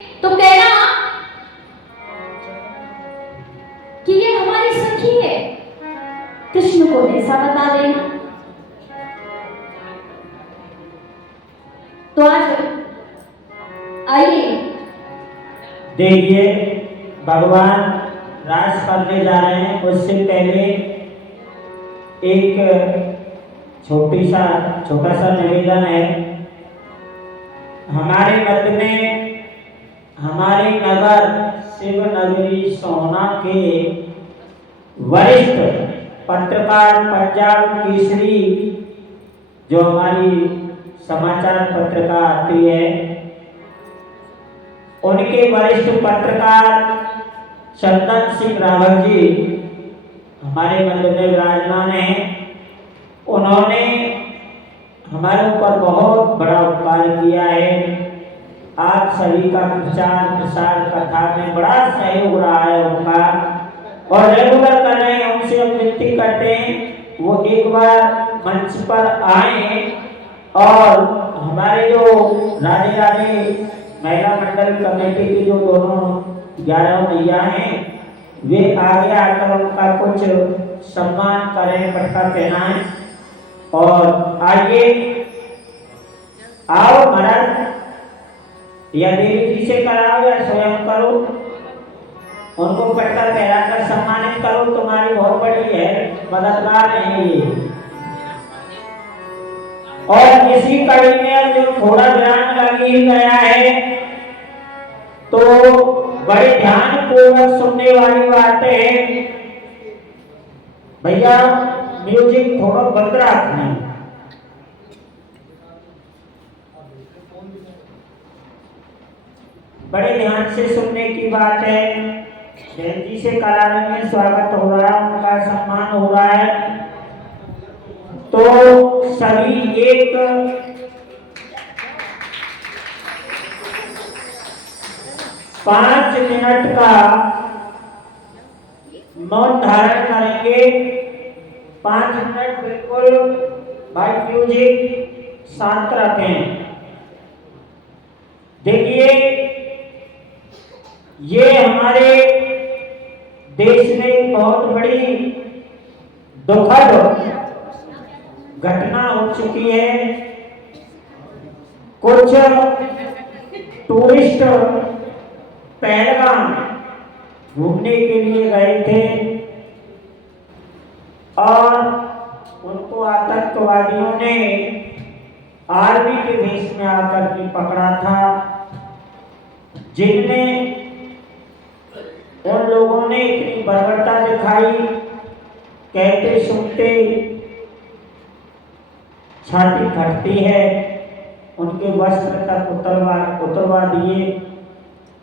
तो कहना कि ये हमारी सखी है, कृष्ण को ऐसा बता देना। तो आज आइए देखिए, भगवान रास करने जा रहे हैं। उससे पहले एक छोटा सा निवेदन है। हमारे मध्य में हमारे नगर शिव नगरी सोहना के वरिष्ठ पत्रकार पंजाब केसरी, जो हमारी समाचार पत्रिका आती है, उनके वरिष्ठ पत्रकार चंदन सिंह रावत जी हमारे मध्य में विराजमान हैं। उन्होंने हमारे ऊपर बहुत बड़ा उपकार किया है। आप सभी का प्रचार प्रसार कथा में बड़ा सहयोग रहा है उनका, और रेगुलर कर रहे हैं। उनसे हम विनती करते हैं वो एक बार मंच पर आए और हमारे जो राधे राधे महिला मंडल कमेटी की जो दोनों 11 भैया हैं, वे आगे आकर उनका कुछ सम्मान करें, पटका पहनाएं। और आइए, आओ महाराज, या देवी जी से कराओ या स्वयं करो, उनको पटका पहनाकर सम्मानित करो। तुम्हारी बहुत बड़ी है, मददगार है ये। और इसी कड़ी में जो थोड़ा विराम लगी गया है, तो बड़े ध्यान पूर्वक सुनने वाली बात है। भैया म्यूजिक थोड़ा बंद रखना, बड़े ध्यान से सुनने की बात है। बहन जी से कराने में स्वागत हो रहा है, उनका सम्मान हो रहा है। तो सभी एक 5 मिनट का मौन धारण करेंगे। 5 मिनट बिल्कुल भाई म्यूजिक शांत रखें। देखिए, ये हमारे देश में बहुत बड़ी दुखद घटना हो चुकी है। कुछ टूरिस्ट पहलगाम घूमने के लिए गए थे और उनको आतंकवादियों ने आर्मी के भेष में आकर के पकड़ा था, जिनमें उन लोगों ने इतनी बर्बरता दिखाई, कहते सुनते छाती फटती है। उनके वस्त्र तक उतरवा दिए,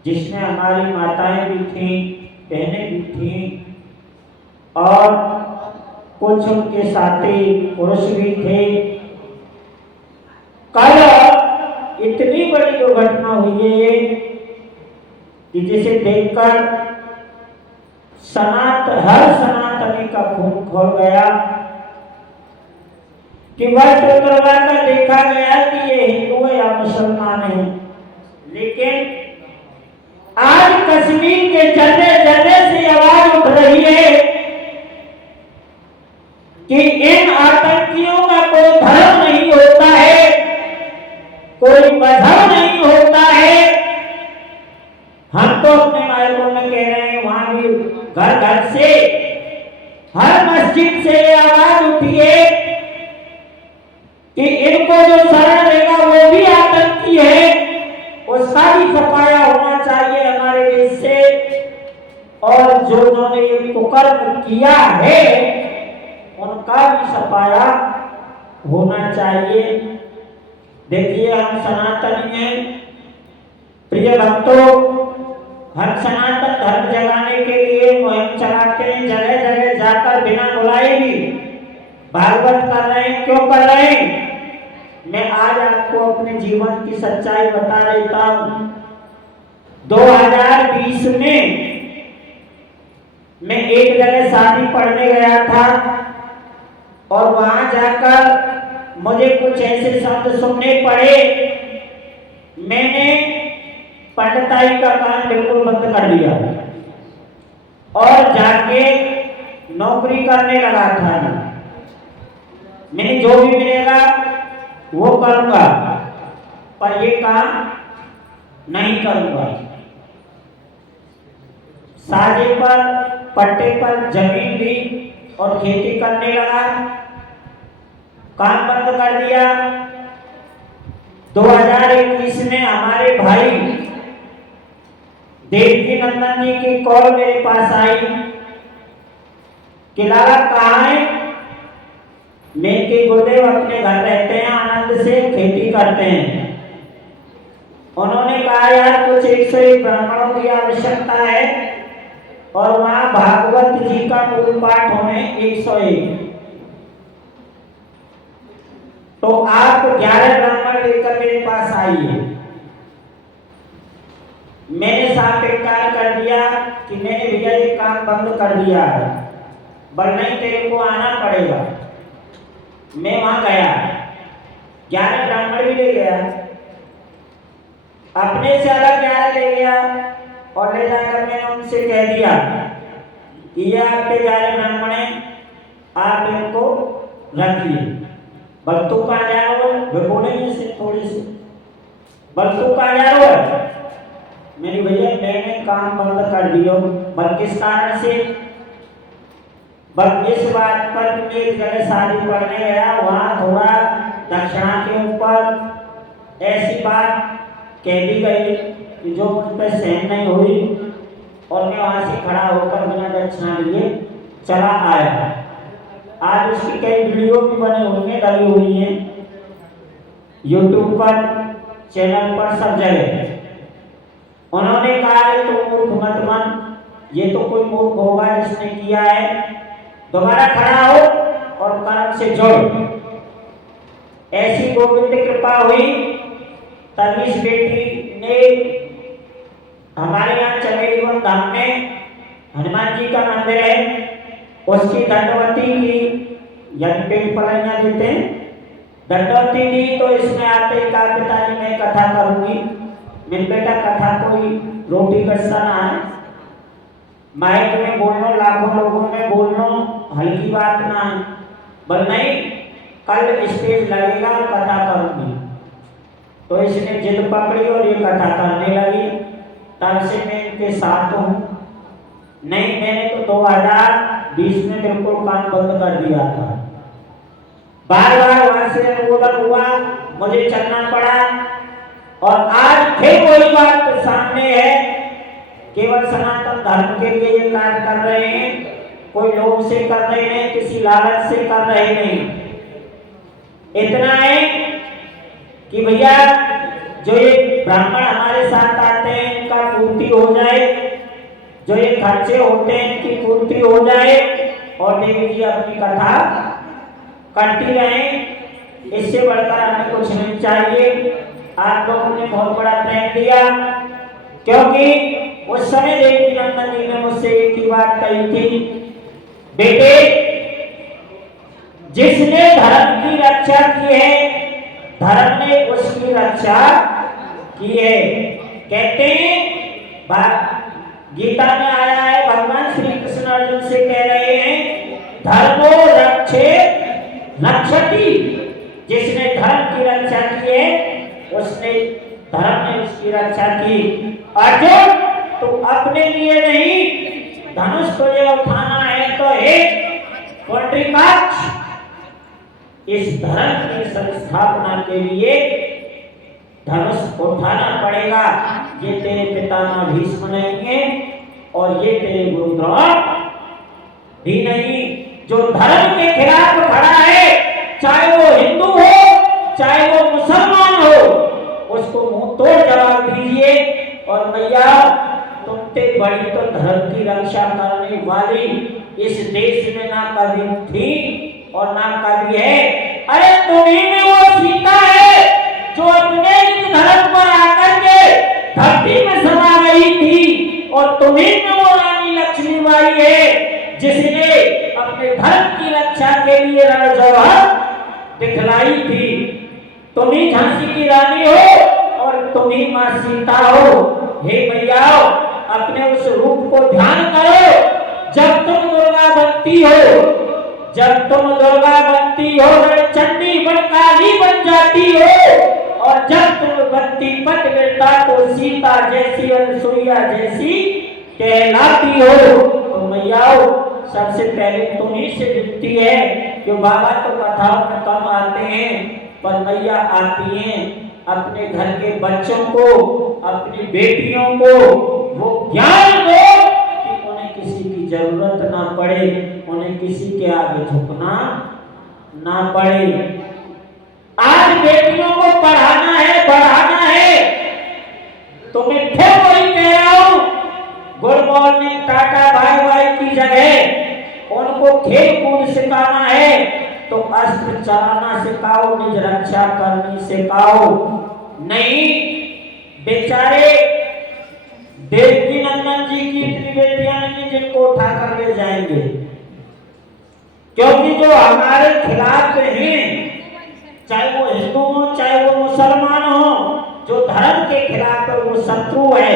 जिसमें हमारी माताएं भी थीं, बहनें भी थीं, और कुछ उनके साथी पुरुष भी थे। कल इतनी बड़ी दुर्घटना हुई है कि जिसे देखकर हर सनातनी का खून खौल गया, कि वस्त्र उतरवा कर देखा गया कि ये हिंदू है या मुसलमान है। लेकिन आज कश्मीर के जर्रे जर्रे से आवाज उठ रही है कि इन आतंकियों का कोई धर्म नहीं होता है, कोई मजहब नहीं होता है। हम तो अपने मायकों में कह रहे हैं, वहां भी घर घर से, हर मस्जिद से आवाज उठी है कि इनको जो शरण देगा वो भी आतंकी है। उसका भी सफाया होना चाहिए हमारे देश से, और जो उन्होंने ये कुकर्म किया है उनका भी सफाया होना चाहिए। देखिए, हम सनातनी हैं, प्रिय भक्तों, हम सनातन धर्म जगाने के लिए मुहिम चलाते हैं, जगह जगह जाकर बिना बुलाए भी भागवत कर रहे हैं। क्यों कर रहे हैं? मैं आज आपको अपने जीवन की सच्चाई बता देता हूं। 2020 में मैं एक जगह शादी पढ़ने गया था, और वहां जाकर मुझे कुछ ऐसे शब्द सुनने पड़े। मैंने पंडिताई का काम बिल्कुल बंद कर दिया और जाके नौकरी करने लगा था। मैंने जो भी मिलेगा वो करूंगा, पर ये काम नहीं करूंगा। साजे पर पट्टे पर जमीन दी और खेती करने लगा, काम बंद कर दिया। 2021 में हमारे भाई देवकी नंदन जी की कॉल मेरे पास आई कि लाला कहाँ है? मेरे गुरुदेव अपने घर रहते हैं, आनंद से खेती करते हैं। उन्होंने कहा यार कुछ 101 ब्राह्मणों की आवश्यकता है और वहां भागवत जी का मूल पाठ होने 101, तो आप 11 ब्राह्मण लेकर मेरे पास आइए। मैंने साफ इनकार कर दिया कि मैंने भैया ये काम बंद कर दिया है, पर नहीं तेरे को आना पड़ेगा। मैं वहां गया, 11 ब्राह्मण भी ले गया, अपने से अलग 11 ले गया और ले जाकर मैंने उनसे कह दिया कि ये आपके 11 ब्राह्मण हैं, आप इनको रखिए। बल्तु का जा रहा है, वे बोलेंगे से थोड़ी सी बल्तु का जा रहा है। मेरी भैया मैंने काम बंद कर दिया, पर किस कारण से? बस इस बात पर कि एक जगह शादी पढ़ने गया, वहां थोड़ा दक्षिणा के ऊपर ऐसी बात कह दी गई कि जो मुझ पर सहन नहीं हुई और मैं वहां से खड़ा होकर बिना दक्षिणा लिए चला आया। आज उसकी कई वीडियो भी बने हुए हैं, डाली हुई हैं यूट्यूब पर, चैनल पर, सब जगह। उन्होंने कहा है तो मूर्ख मत बन, ये तो कोई मूर्ख होगा जिसने किया है, दोबारा खड़ा हो और कर्म से जुड़। ऐसी गोविंद कृपा हुई, तब इस बेटी ने हमारे यहाँ चमेलीवन धाम में हनुमान जी का मंदिर है, उसकी दंडवती की, यानी पेट पलाइयाँ देते हैं, दंडवती दी। तो इसमें आते ही कहा पिताजी मैं कथा करूंगी। मेरे बेटा कथा कोई रोटी कस्सा ना है, माइक में बोलना, लाखों लोगों में बोलना हल्की बात ना है, बल नहीं कल स्टेज लगेगा और कथा करूंगी। तो इसने जिद पकड़ी और ये कथा करने लगी। तब से मैं इनके साथ हूँ। नहीं, मैंने तो 2020 में बिल्कुल काम बंद कर दिया था। बार बार वहां से अनुमोदन हुआ, मुझे चलना पड़ा और आज फिर वही बात सामने है। केवल सनातन धर्म के लिए ये कार्य कर रहे हैं, कोई लोभ से कर रहे हैं, किसी लालच से कर रहे नहीं। इतना है कि भैया जो ये ब्राह्मण हमारे साथ आते हैं इनका पूर्ति हो जाए, जो ये खर्चे होते हैं इनकी पूर्ति हो जाए और देवी जी अपनी कथा करती रहें। इससे बढ़कर हमें कुछ नहीं चाहिए। आप लोगों ने बहुत बड़ा प्रेम दिया, क्योंकि उस समय देवी नंदन जी ने मुझसे एक ही बात कही थी, बेटे जिसने धर्म की रक्षा की है धर्म ने उसकी रक्षा की है। कहते हैं गीता में आया है, भगवान श्री कृष्ण अर्जुन से कह रहे हैं धर्मो रक्षे रक्षति। जिसने धर्म की रक्षा की है उसने धर्म ने उसकी रक्षा की। अर्जुन तू अपने लिए नहीं, धनुष तुझे उठाना है तो एक पुंडरीकाक्ष इस धर्म की संस्थापना के लिए धनुष उठाना पड़ेगा। ये तेरे पितामह भीष्म नहीं है और ये तेरे गुरु द्रोण भी नहीं। जो धर्म के खिलाफ खड़ा है, चाहे वो हिंदू हो चाहे वो मुसलमान हो, उसको मुंह तोड़ जवाब दीजिए। और भैया तुमसे बड़ी तो धर्म की रक्षा करने वाली इस देश में ना कभी थी और ना कभी है। अरे तुम्हीं में वो सीता है जो अपने धर्म पर आकर के धरती में समा गई थी, और तुम्हीं में वो रानी लक्ष्मीबाई है जिसने अपने धर्म की रक्षा के लिए रण जौहर दिखलाई थी। तुम ही झांसी की रानी हो और तुम ही मां सीता हो। हे मैयाओ, अपने उस रूप को ध्यान करो। जब तुम दुर्गा बनती हो, जब तुम दुर्गा बनती हो, चंडी बन काली बन जाती हो, और जब तुम बनती पट गिरता तो सीता जैसी अनसुईया जैसी कहलाती हो। तो मैयाओ, सबसे पहले तुम्ही से विनती है कि बाबा तो कथाओं में कम आते हैं, पर मैया आती हैं अपने घर के बच्चों को, अपनी बेटियों को वो ज्ञान दो कि उन्हें किसी की जरूरत ना पड़े, उन्हें किसी के आगे झुकना ना पड़े। आज बेटियों को पढ़ाना है, बढ़ाना है, तो मैं फिर वही कह रहा हूं, good morning tata bye bye की जगह उनको खेल कूद सिखाना है तो अस्त्र चलाना सिखाओ, निज रक्षा करनी सिखाओ। नहीं, बेचारे देवकी नंदन जी की इतनी बेटियां नहीं जिनको उठाकर ले जाएंगे, क्योंकि जो हमारे खिलाफ हैं, चाहे वो हिंदू हो चाहे वो मुसलमान हो, जो धर्म के खिलाफ है वो शत्रु है।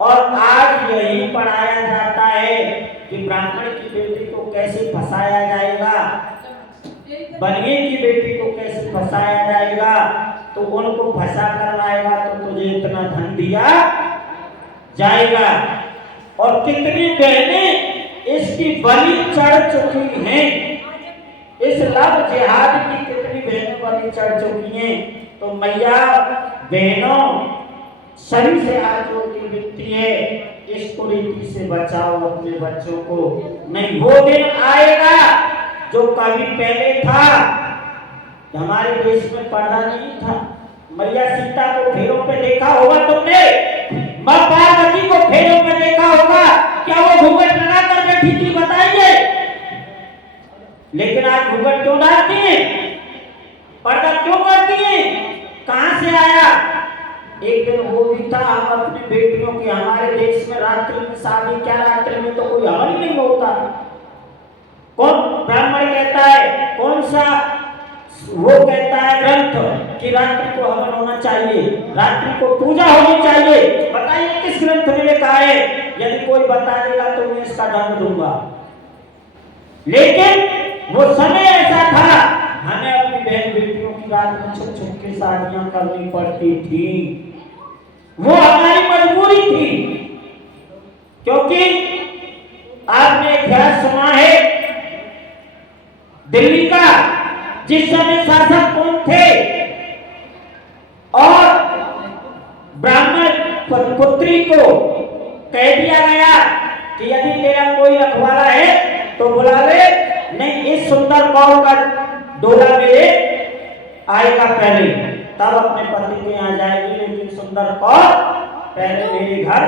और आज यही पढ़ाया जाता है कि ब्राह्मण की बेटी को कैसे फंसाया जाएगा, बनिए की बेटी को कैसे फंसाया जाएगा, तो उनको फंसा कर लाएगा तो तुझे इतना धन दिया जाएगा। और कितनी बहनें इसकी बलि चढ़ चुकी हैं, इस लव जिहाद की कितनी बहनें बलि चढ़ चुकी हैं। तो मैया बहनों, सभी से हाथ जोड़ की विनती है, इस कुरीति से बचाओ अपने बच्चों को। नहीं, वो दिन आएगा जो कभी पहले था, हमारे देश में पर्दा नहीं था। मैया सीता को फेरों पे देखा होगा तुमने, मां पार्वती को फेरों पे देखा होगा, क्या वो घूंघट लगा कर बैठी थी बताइए? लेकिन आज घूंघट क्यों डालती है, पर्दा क्यों करती है, कहां से आया? एक दिन वो भी था, हम अपनी बेटियों की, हमारे देश में रात्रि में शादी, क्या रात्रि में तो कोई हवन नहीं होता। कौन ब्राह्मण कहता है, कौन सा वो कहता है ग्रंथ कि रात्रि को हवन होना चाहिए, रात्रि को पूजा होनी चाहिए? बताइए किस ग्रंथ में लिखा है? यदि कोई बता देगा तो मैं इसका दंड दूंगा। लेकिन वो समय ऐसा था, हमें अपनी बहन बेटियों की रात में छुप छुप के शादियां करनी पड़ती थी, वो हमारी मजबूरी थी। क्योंकि आपने इतिहास सुना है दिल्ली का, जिस समय शासक कौन थे, और ब्राह्मण पुत्री को कह दिया गया कि यदि तेरा कोई रखवाला है तो बुला ले, नहीं इस सुंदर कौर का डोला मेरे आएगा पहले, तब अपने पति के यहाँ जाएगी, लेकिन सुंदर कौर पहले मेरे घर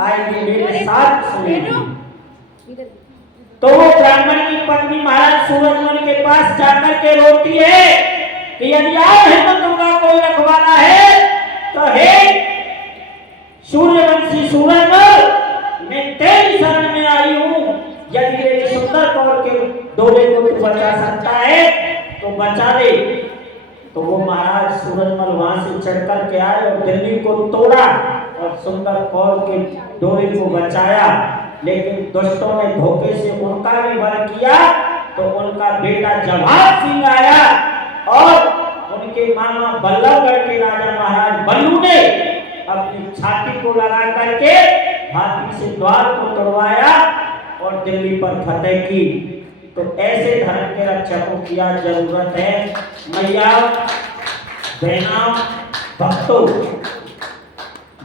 आएगी, मेरे साथ सोएगी। तो वो ब्राह्मण की पत्नी महाराज सूरजमल के पास जाकर के रोती है कि यदि आप हिम्मत का कोई रखवाला है तो हे सूर्यवंशी सूरजमल, मैं तेरी शरण में आई हूं, यदि मेरी सुंदर कौर के डोले को तू बचा सकता है तो बचा ले। तो वो महाराज सूरजमल वहां से चढ़ कर के आए और दिल्ली को तोड़ा और सुंदर कौर के डोले को बचाया। लेकिन दुष्टों ने धोखे से उनका भी वध किया, तो उनका बेटा जवाहर सिंह आया और उनके मामा बल्लभगढ़ के राजा महाराज बल्लू ने अपनी छाती को लगा करके हाथी से द्वार को तोड़वाया और दिल्ली पर फतेह की। तो ऐसे धर्म के रक्षकों की आज जरूरत है। मैया बहनों भक्तों,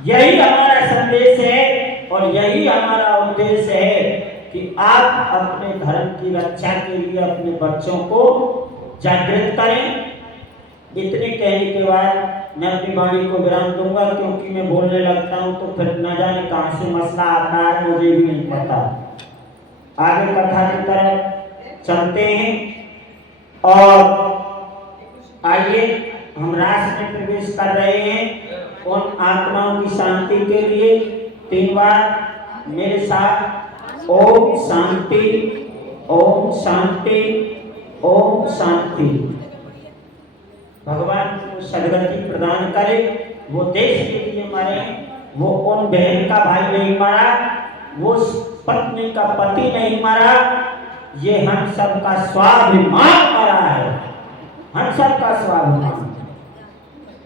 यही हमारा संदेश है और यही हमारा उद्देश्य है कि आप अपने धर्म की रक्षा के लिए अपने बच्चों को जागृत करें। इतने कहने के बाद मैं अपनी वाणी को विराम दूंगा, क्योंकि मैं बोलने लगता हूं तो फिर न जाने कहां से मसला आता है, मुझे भी नहीं पता। आगे कथा की तरफ चलते हैं और आइए हम रास में प्रवेश कर रहे हैं। उन आत्माओं की शांति के लिए 3 बार मेरे साथ ओम शांति, ओम शांति, ओम शांति। भगवान को सद्गति प्रदान करे, वो देश के लिए मरे, वो उन बहन का भाई नहीं मारा, वो पत्नी का पति नहीं मारा, ये हम सब का स्वाभिमान मरा है, हम सब का स्वाभिमान।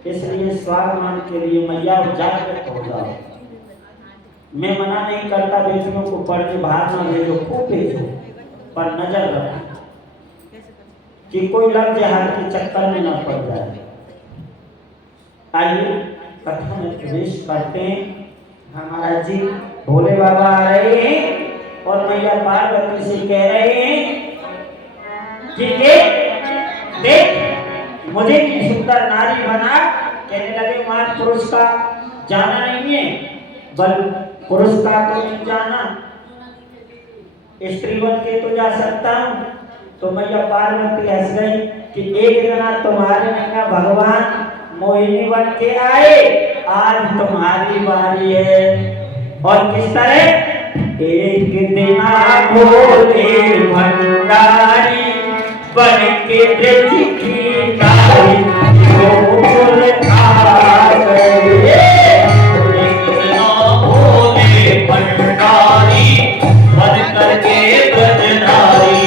इसलिए स्वाभिमान के लिए मैया जागृत हो जाओ। मैं मना नहीं करता बेटियों को पढ़ने बाहर ना भेजो, खूब भेजो, पर नजर रखो कि कोई लग जहाज के चक्कर में ना पड़ जाए। आइए कथा में प्रवेश करते हैं। हमारा जी भोले बाबा आ रहे हैं और मैया पार्वती से कह रहे हैं कि देख मुझे भी सुंदर नारी बना। कहने लगे मां पुरुष का जाना नहीं है, बल पुरुष का तो नहीं जाना, स्त्री बन के तो जा सकता हूँ। तो मैया पार्वती हंस गई कि एक दिन तुम्हारे नैया भगवान मोहिनी बन के आए, आज तुम्हारी बारी है। और किस तरह एक दिन भोले भंडारी बन के ब्रज की नारी गोकुल आ गए। एक दिन भोले भंडारी बन करके ब्रज नारी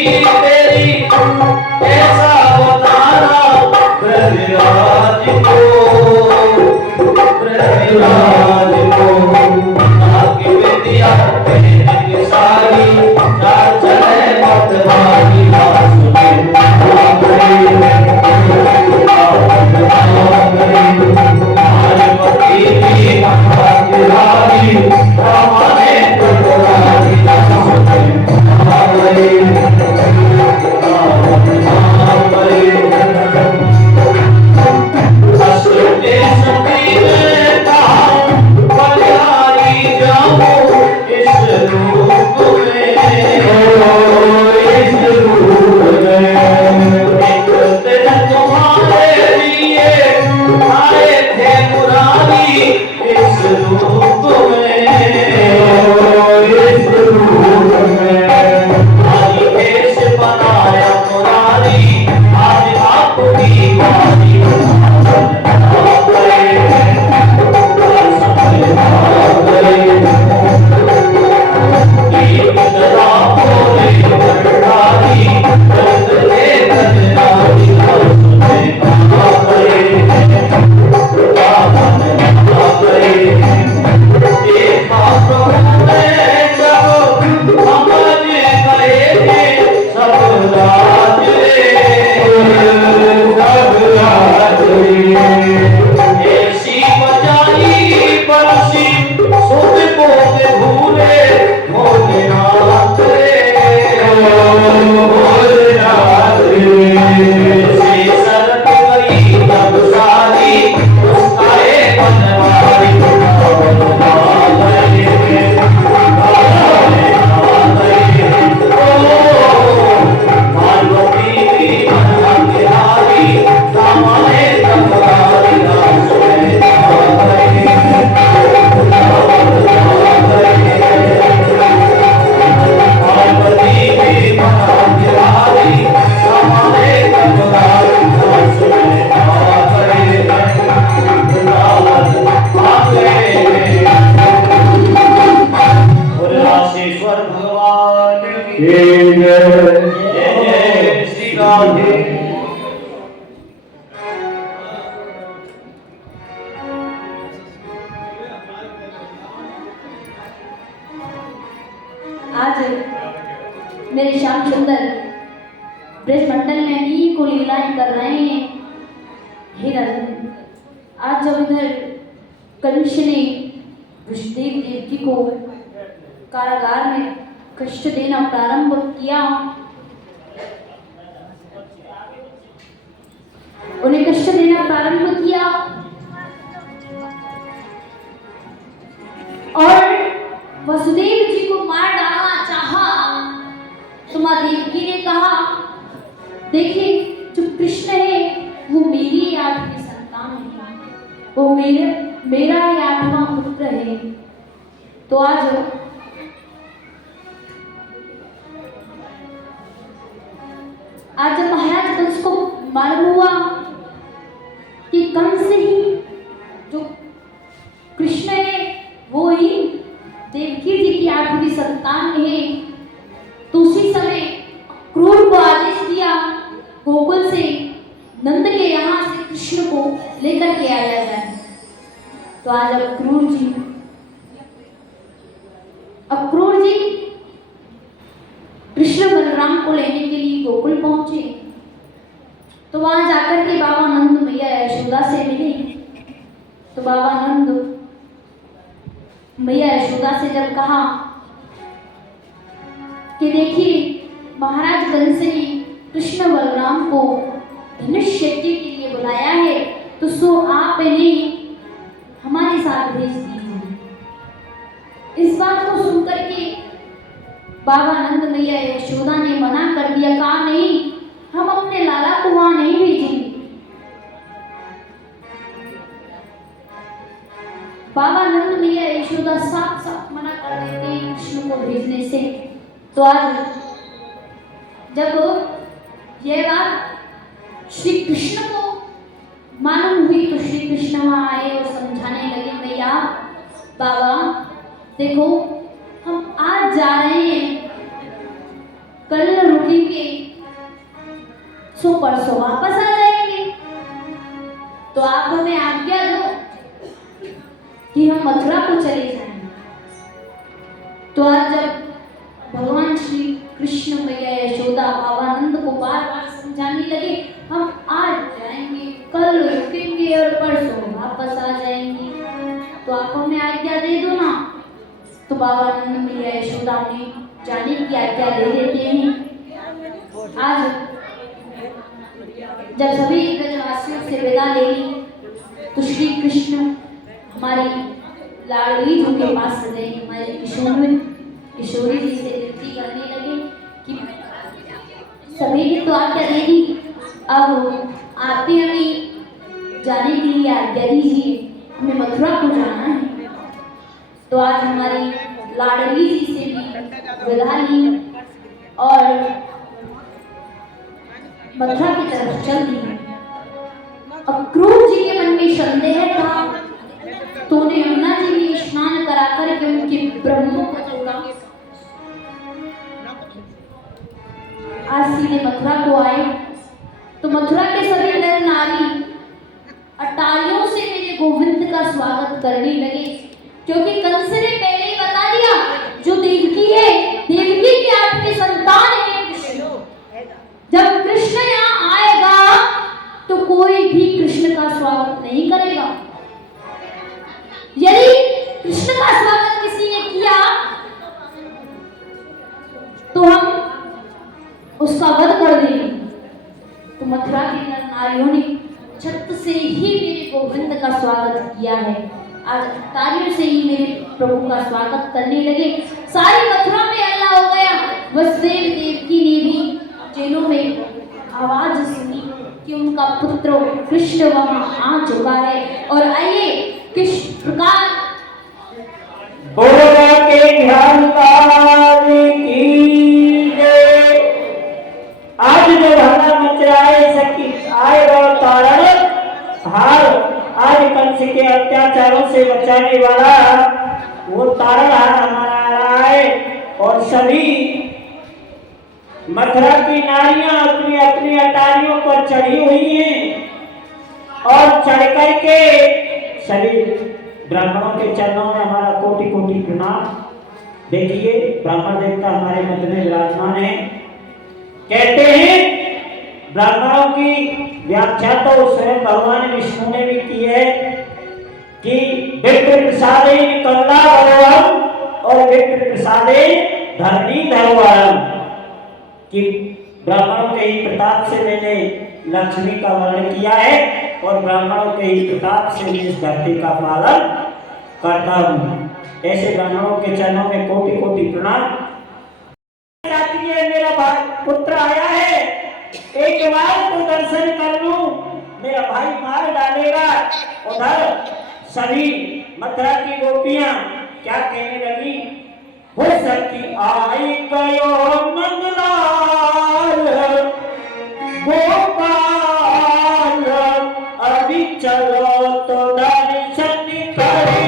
तेरी ऐसा बताना ब्रजराज को आगे विद्या तेरी सारी चाल चले मतवारी आज मेरे श्याम सुंदर ब्रजमंडल में ही को लीलाएं कर रहे हैं। हे राजन, आज जब इधर कंस ने वसुदेव देवकी को कारागार में कष्ट देना प्रारंभ किया, उन्हें कष्ट देना प्रारंभ किया और वसुदेव जी को मार डालना चाहा, तो मां देवकी ने कहा, देखिए जो कृष्ण है वो मेरी 8वीं संतान है, वो मेरा ही 8वां पुत्र है। तो आज जब महाराज कंस को मालूम हुआ कि कंस ही जो कृष्ण है वो ही देवकी जी की 8वीं संतान है, तो उसी समय क्रूर को आदेश दिया गोकुल से नंद के यहाँ से कृष्ण को लेकर के आया जाए। तो आज अब क्रूर जी कृष्ण बलराम को लेने के लिए गोकुल पहुंचे। तो वहां जाकर के बाबा नंद मैया यशोदा से मिले। तो बाबा नंद मैया यशोदा से जब कहा कि देखिए महाराज कंस ने कृष्ण बलराम को धनुष यज्ञ के लिए बुलाया है, तो सो आप इन्हें हमारे साथ भेज दीजिए। इस बात को सुनकर के बाबा नंद मैया यशोदा ने मना कर दिया, कहा नहीं, हम अपने लाला को वहां नहीं भेजेंगे। बाबा नंद मैया यशोदा साफ साफ मना कर देते हैं कृष्ण को भेजने से। तो आज जब यह बात श्री कृष्ण को मालूम हुई तो श्री कृष्ण वहां आए और समझाने लगे, भैया बाबा देखो हम आज जा रहे हैं, कल रुके रुकेंगे सो परसों वापस आ जाएंगे। तो आप हमें आज्ञा दो कि हम मथुरा को चले जाएं। तो आज जब भगवान श्री कृष्ण मैया यशोदा बाबानंद को बार बार समझाने लगे, हम आज जाएंगे, कल रुकेंगे और परसों वापस आ जाएंगे, तो आप हमें आज्ञा दे दो ना। तो बाबानंद मैया यशोदा ने जाने की आज्ञा दे देते हैं। आज जब सभी ब्रजवासियों से विदा ले ली तो श्री कृष्ण हमारी लाडली जी के पास गए, हमारे किशोरी जी से विनती करने लगे कि सभी ने तो आज्ञा दे दी, अब आप भी हमें जाने के लिए आज्ञा दीजिए, हमें मथुरा को जाना है। तो आज हमारी लाडली जी से भी विदा ली और मथुरा की तरफ चल दी। अब क्रूर जी के मन में संदेह था, तो उन्हें यमुना जी में स्नान करा कर उनके ब्रह्मों को जोड़ा। आज सीधे मथुरा को आए तो मथुरा के सभी नर नारी अटारियों से मेरे गोविंद का स्वागत करने लगे, क्योंकि कंस ने पहले ही बता दिया जो देवकी है, देवकी के आपके संतान है कृष्ण। जब कृष्ण यहाँ आएगा तो कोई भी कृष्ण का स्वागत नहीं करेगा। यदि कृष्ण का स्वागत किसी ने किया तो हम उसका वध कर देंगे। तो मथुरा के नर नारियों ने छत से ही मेरे गोविंद का स्वागत किया है। आज तारियों से ही मेरे प्रभु का स्वागत करने लगे। सारी मथुरा में हल्ला हो गया। वसुदेव देवकी ने भी जेलों में आवाज सुनी कि उनका पुत्र कृष्ण वहां आ चुका है। और आइए किस प्रकार के ध्यान की जय। आज जो हल्ला मच रहा है सखी आए और तारण हार, आज कंस के अत्याचारों से बचाने वाला वो तारणहार हमारा आ रहा है। और सभी मथुरा की नारियां अपनी अपनी अटारियों पर चढ़ी हुई हैं और चढ़ करके सभी ब्राह्मणों के चरणों में हमारा कोटि कोटि प्रणाम। देखिए ब्राह्मण देवता हमारे मध्य में विराजमान है। कहते हैं ब्राह्मणों की व्याख्या तो स्वयं भगवान विष्णु ने भी की है कि विप्र प्रसादे कल्ला भगवान और विप्र प्रसादे धरणी धरवारम, कि ब्राह्मणों के ही प्रताप से मैंने लक्ष्मी का वर्णन किया है और ब्राह्मणों के ही प्रताप से मैं इस धरती का पालन करता हूँ। ऐसे ब्राह्मणों के चरणों में कोटि कोटि प्रणाम। मेरा भाई पुत्र आया है, एक बार तो दर्शन कर लूं, मेरा भाई मार डालेगा। उधर सभी मथुरा की गोपियां क्या कहने लगी, हो सकती आई गयो मंगलाल गोपाल, अभी चलो तो दर्शन करे।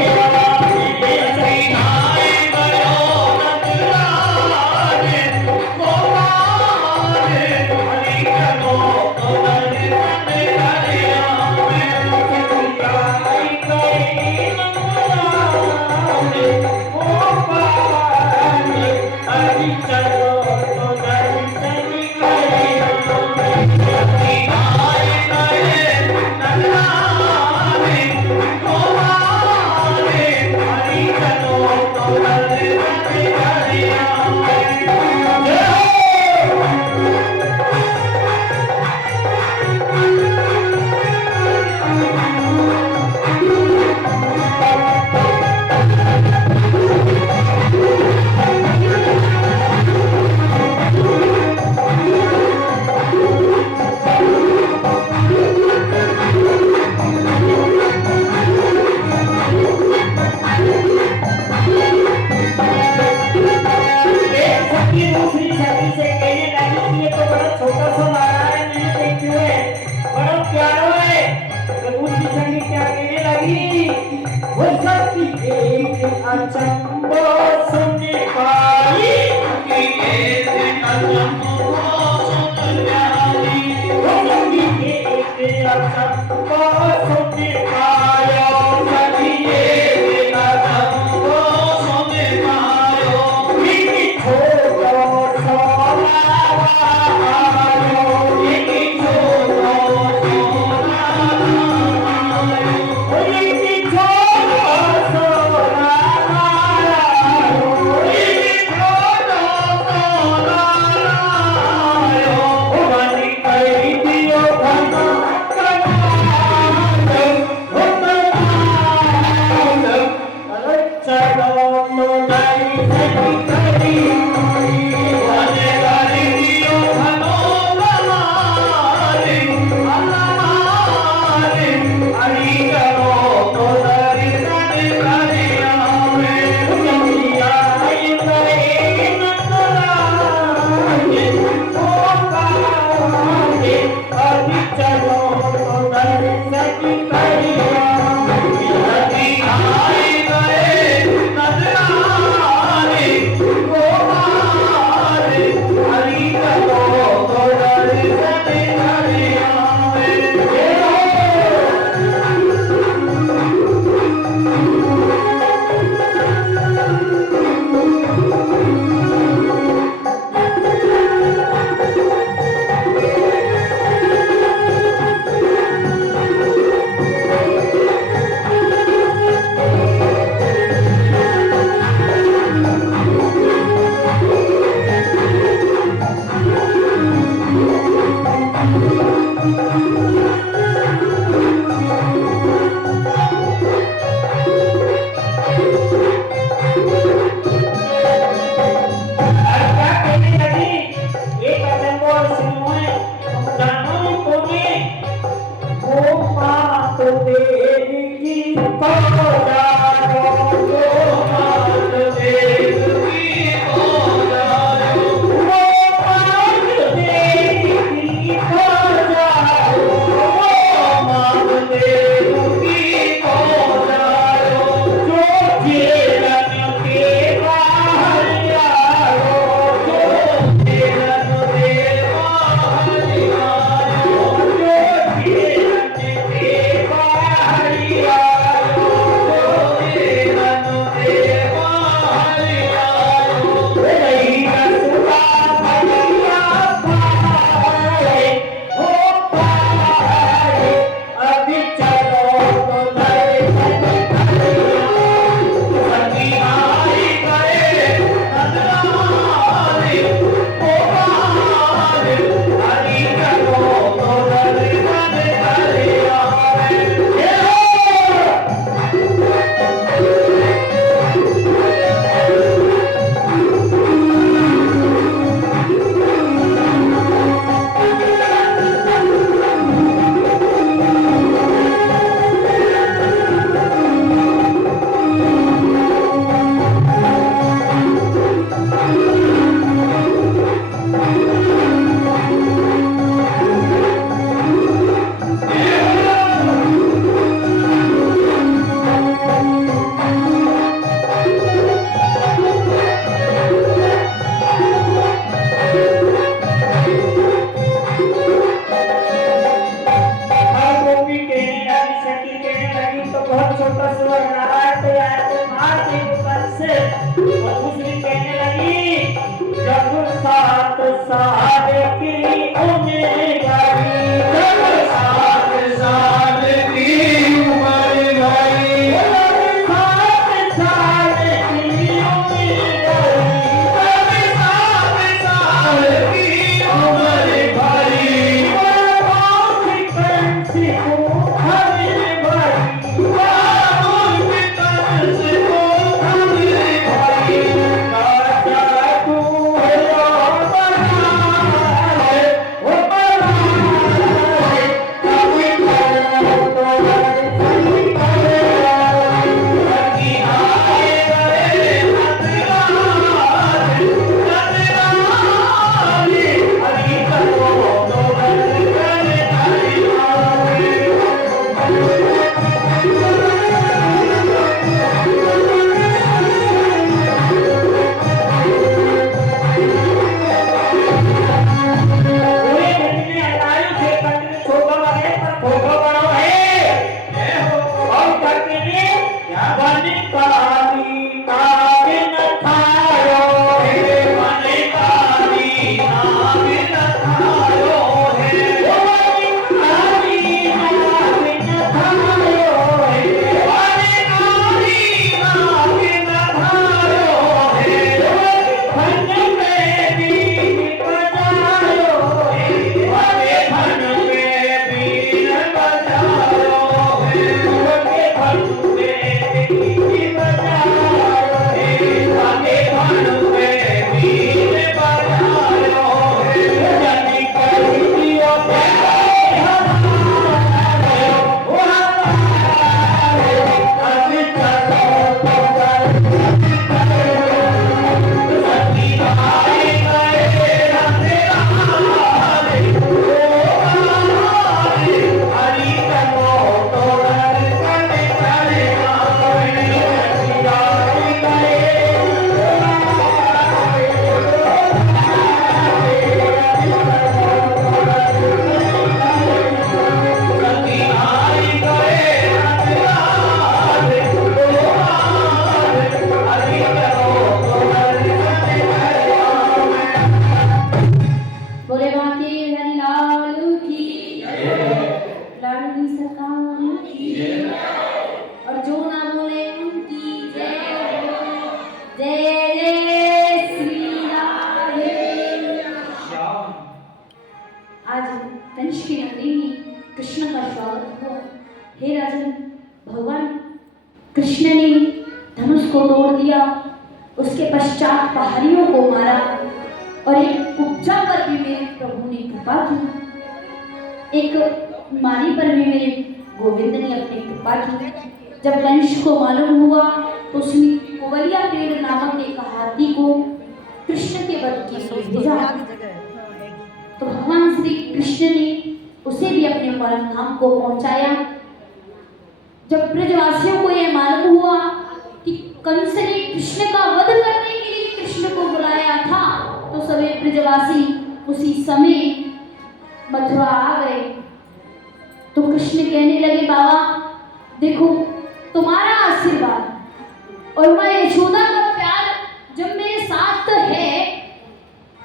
अचंबो सुन पाई कि एक अचंबो Oh आज कंस की नगरी में कृष्ण का स्वागत हुआ। हे राजन, भगवान कृष्ण ने धनुष को तोड़ दिया, उसके पश्चात पहाड़ियों को मारा और एक उपजा पर भी मेरे प्रभु ने कृपा की, एक माली पर भी मेरे गोविंद ने अपनी कृपा की। जब कंस को मालूम हुआ तो उसने कुवलिया पेड़ नामक एक हाथी को कृष्ण के वध के लिए भेजा। तो भगवान श्री कृष्ण ने उसे भी अपने परम धाम को पहुंचाया। जब ब्रजवासियों को यह मालूम हुआ कि कंस ने कृष्ण का वध करने के लिए कृष्ण को बुलाया था, तो सभी ब्रजवासी उसी समय मथुरा आ गए। तो कृष्ण कहने लगे, बाबा देखो, तुम्हारा आशीर्वाद और मां यशोदा का प्यार जब मेरे साथ है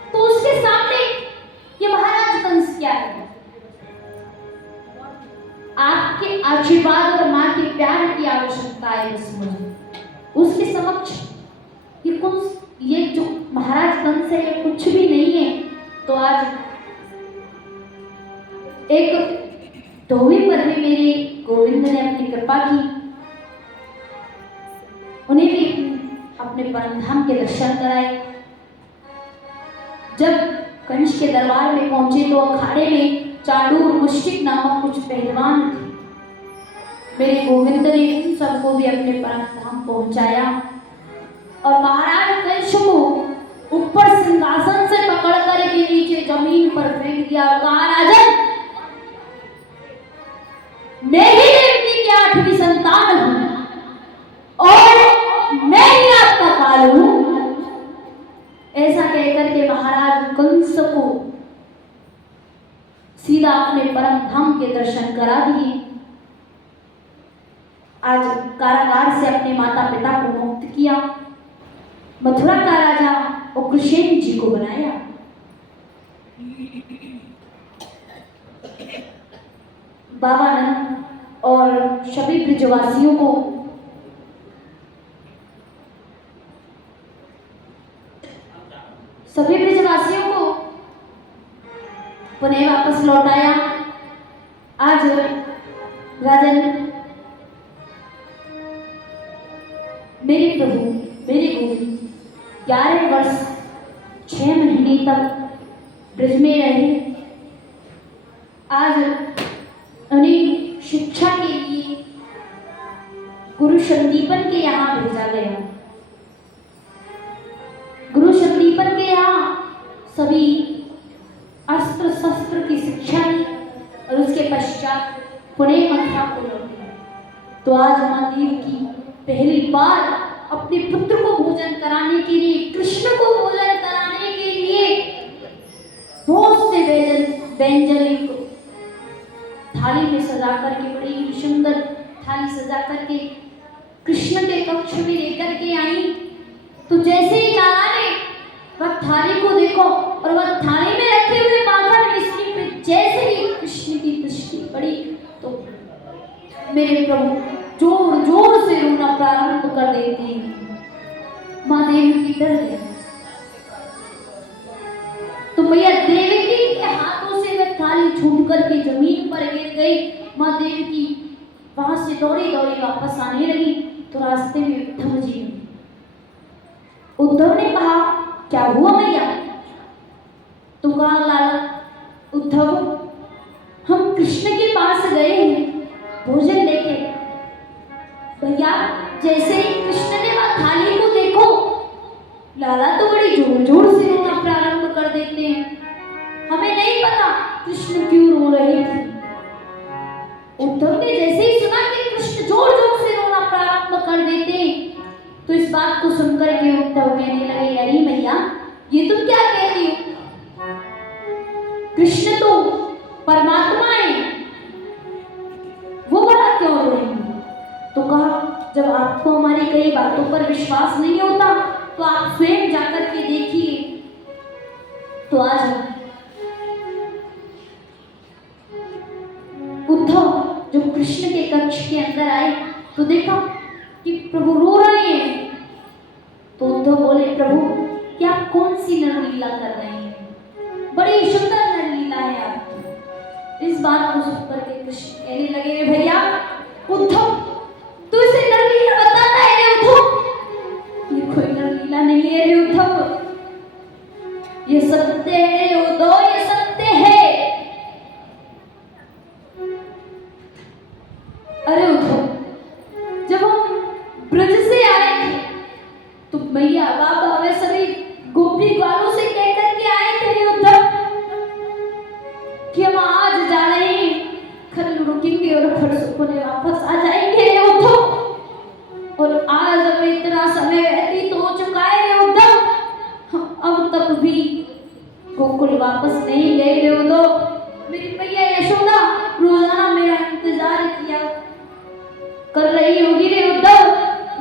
तो उसके सामने ये महाराज कंस क्या है। आपके आशीर्वाद और मां के प्यार की आवश्यकता है बस मुझे, उसके समक्ष ये जो महाराज कंस है ये कुछ भी नहीं है। तो आज एक धोबी पर भी मेरे गोविंद ने अपनी कृपा की, उन्हें भी अपने परम धाम के दर्शन कराए। जब कंस के दरबार में पहुंचे तो अखाड़े में चाडूर मुश्तिक नामक कुछ पहलवान थे। मेरे गोविंद ने उन सबको भी अपने परम धाम पहुंचाया और महाराज कंस को ऊपर सिंहासन से पकड़ कर के नीचे जमीन पर फेंक दिया और कहा, राजन, मैं ही देवकी की 8वीं संतान हूं और मैं ही आपका काल हूं। ऐसा कहकर के महाराज कंस को सीधा अपने परम धाम के दर्शन करा दिए। आज कारागार से अपने माता पिता को मुक्त किया, मथुरा का राजा उग्रसेन जी को बनाया। बाबा नंद और सभी ब्रजवासियों को पुनः वापस लौटाया। आज राजन मेरे प्रभु मेरे गोविंद 11 वर्ष 6 महीने तक ब्रज में रहे। आज उन्हें शिक्षा के लिए गुरु संदीपन के यहाँ भेजा गया। गुरु संदीपन के यहाँ सभी अस्त्र शस्त्र की शिक्षा ली और उसके पश्चात पुणे मथुरा को लौटे। तो आज माँ देव की पहली बार अपने पुत्र को भोजन कराने के लिए, कृष्ण को भोजन कराने के लिए बहुत से व्यंजन थाली में सजा करके, बड़ी सुंदर थाली सजा करके कृष्ण के कक्ष में लेकर के आई। तो जैसे ही लाला ने वह थाली को देखो और वह थाली में रखे हुए माखन मिश्री पे जैसे ही कृष्ण की दृष्टि पड़ी तो मेरे प्रभु जोर जोर से रोना प्रारंभ कर देते हैं। माँ देवी की डर गई। तो मैया देवकी के हाथों से वह थाली छूट करके जमीन पर गिर गई। माँ देवकी वहां से दौड़ी दौड़ी वापस आने लगी। तो रास्ते में उद्धव जी ने, उद्धव ने कहा, क्या हुआ मैया? तो कहा, लाला उद्धव, हम कृष्ण के पास गए हैं भोजन लेके। भैया जैसे ही कृष्ण ने वह थाली को देखो, लाला तो बड़ी जोर जोर से रोना प्रारंभ कर देते हैं। हमें नहीं पता कृष्ण क्यों रो रहे थे। उद्धव ने जैसे ही सुना कि कृष्ण जोर जोर से रोना प्रारंभ कर देते हैं तो इस बात को सुनकर के उद्धव कहने लगे, अरे मैया ये तुम क्या कह रही हो? कृष्ण तो परमात्मा है, वो भला क्यों रो रही है? तो कहा, जब आपको हमारी कई बातों पर विश्वास नहीं होता तो आप स्वयं जाकर के देखिए। तो आज उद्धव जो कृष्ण के कक्ष के अंदर आए तो देखा कि प्रभु रो रहे हैं। तो उद्धव बोले, प्रभु क्या कौन सी नरलीला कर रहे हैं? बड़ी सुंदर नरलीला है आपकी। बात को सुनकर के कृष्ण कहने लगे, रे भैया उद्धव, तू इसे नरलीला बताता है रे उद्धव। ये कोई नरलीला नहीं है रे उद्धव, ये सत्य है रे उद्धव, ये सत्य है। अरे उद्धव, जब हम ब्रज से आए थे तो मैया बाबा हमें सभी गोपी ग्वालों से कहकर के आए थे रे उद्धव कि हम आज जा रहे हैं, कल रुकेंगे और परसों को वापस आ जाएंगे रे उद्धव। और आज हमें इतना समय व्यतीत हो चुका है रे उद्धव, हम अब तक भी गोकुल वापस नहीं गए रे उद्धव। मेरी मैया यशोदा रोजाना मेरा इंतजार किया कर रही होगी रे उद्धव,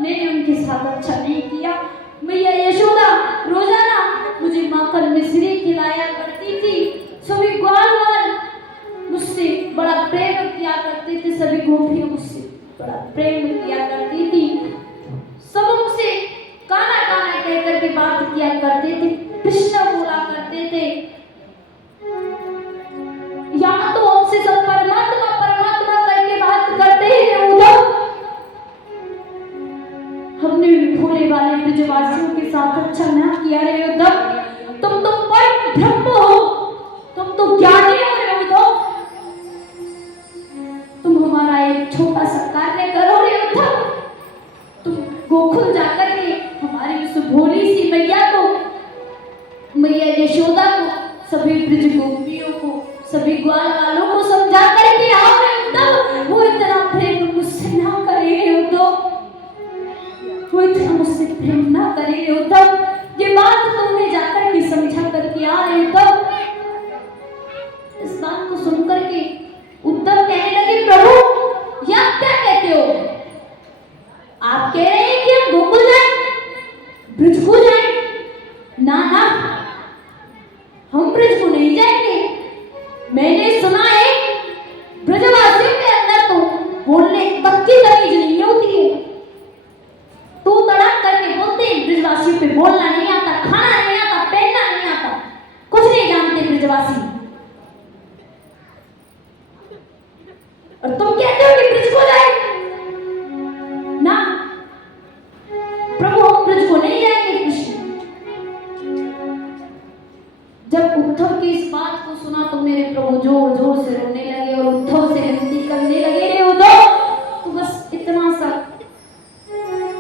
मैंने उनके साथ अच्छा नहीं किया। मैया यशोदा रोजाना मुझे माखन मिश्री खिलाया करती थी, सभी ग्वाल मुझसे बड़ा प्रेम किया करते थे, सभी गोपियां मुझसे बड़ा प्रेम किया करती थी, सब मुझसे काना काना कह करके बात किया करते थे, कृष्ण बोला करते थे। यहाँ तो हमसे सब परमात्मा परमात्मा करके बात करते हैं उद्धव। हमने भोले वाले ब्रजवासियों के साथ अच्छा ना किया रे उद्धव। तुम तो परम ब्रह्म हो, तुम तो ज्ञानी हो रे उद्धव, तुम हमारा एक छोटा सा कार्य करो रे उद्धव। तुम गोकुल जाकर के हमारी उस भोली सी मैया को, मैया यशोदा को, सभी ब्रज गोपियों को, सभी ग्वाल वालों को समझा करके आओ रे उद्धव। वो इतना प्रेम मुझसे ना करे रे उद्धव, वो इतना मुझसे प्रेम ना करे रे उद्धव। ये बात तुमने जाकर के समझा करके आ रहे उद्धव। इस बात को सुनकर के उद्धव कहने लगे, प्रभु ये आप क्या कहते हो? आप कह रहे हैं कि हम गोकुल जाएं, ब्रज को जाएं? ना ना, हम ब्रज को नहीं जाएंगे। मैंने सुना है ब्रजवासियों के अंदर तो बोलने तक की तमीज नहीं होती है, तू तड़ाक करके बोलते हैं ब्रजवासियों पे बोलना नहीं आता, खाना नहीं आता, पहनना नहीं आता, कुछ नहीं जानते ब्रजवासी। और तुम कहते हो कि ब्रज को जाए? ना प्रभु, हम ब्रज को नहीं जाएंगे कृष्ण। जब उद्धव की इस बात को सुना तो मेरे प्रभु जोर जोर से रोने लगे और उद्धव से विनती करने लगे, रे उद्धव तू बस इतना सा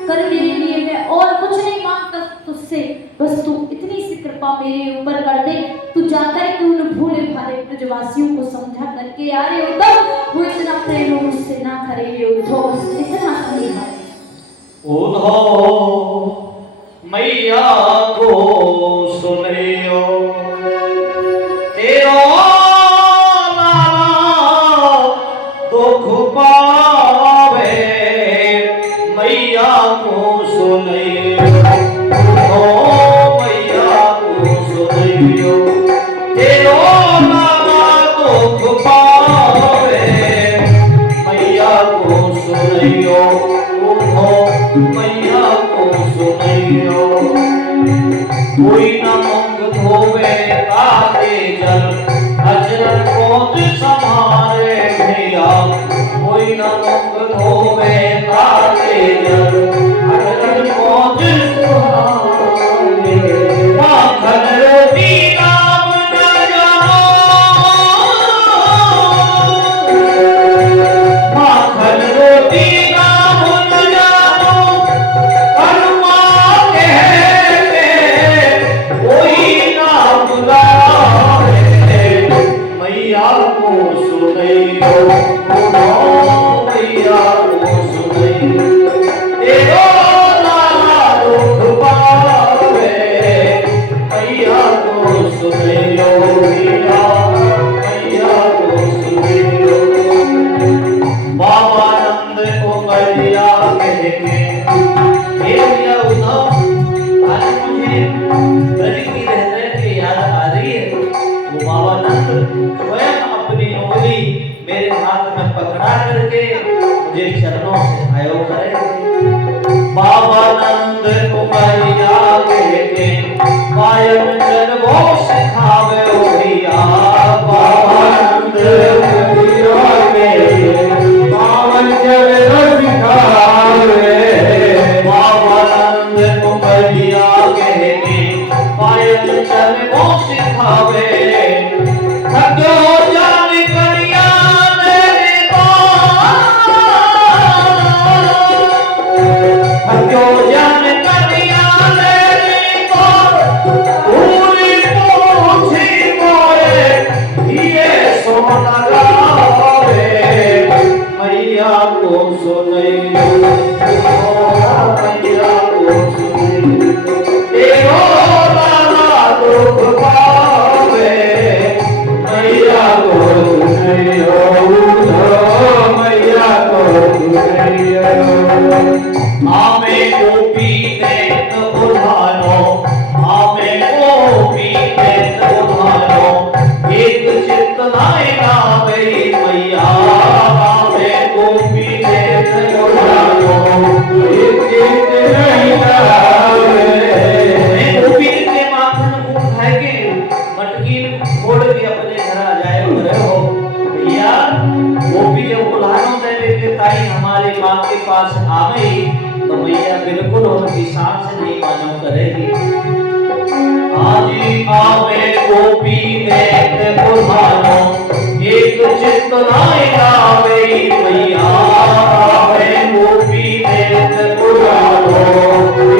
कर मेरे लिए, मैं और कुछ नहीं मांगता तुझसे, बस तू इतनी सी कृपा मेरे ऊपर कर दे। तू जाकर के उन भोले भाले ब्रजवासियों को समझा करके आ रे उद्धव, वो इतना प्रेम मुझसे ना करे रे उद्धव, इतना समझा। उद्धव मैया को सुनियो, तेरा नाना दुख पावे, मैया को सुनियो, उद्धव मैया को सुनियो, तेरा नाना दुख पावे, मैया को सुनियो, उद्धव मैया को सुनियो। कोई न मुख धोवे ताते जल, अजर कोट समारे भैया, कोई न मुख धोवे ताते जल, अजर कोट समारे, माखन रोटी नाम न जानो, माखन रोटी नाम न जानो, कर्मा कहते कोई ना बुलाए, मैया को सुनियो, मैया को सुनियो, तेरो नाना दुख पावे, मैया को सुनियो, मैया को सुनियो। बाबा नंद को मैया कह के, ये उद्धव आज मुझे ब्रज की रहने की याद आ रही है। वो बाबा नंद स्वयं अपनी उंगली मेरे हाथ में पकड़ा करके मुझे चरणों से आयो करे। बाबा नंद उमरिया के पायन जन वो सिखावे भैया, बाबा नंद लगावे मैया को सुनैयो मैया को सुनैयो तेरो लाला दुख पावे मैया को सुनैयो मैया को सुनैयो आमे गोपी नेत बुधानो आमे गोपी नेत बुधानो एक चित्त नाय नावे मैया आमे गोपी नेत बुधानो एक चित्त नहीं नावे गोपी के माखन मुख है के मटकी छोड़ के अपने घर आ जाए हो भैया गोपी जब बुलानो देवे के ताई हमारे माँ के पास आवे तो मैया बिल्कुल उनकी सांस नहीं मानो करेगी आजी आवे गोपी नेत बुधानो एक चित्त नाय नावे मैया आवे गोपी नेत बुधानो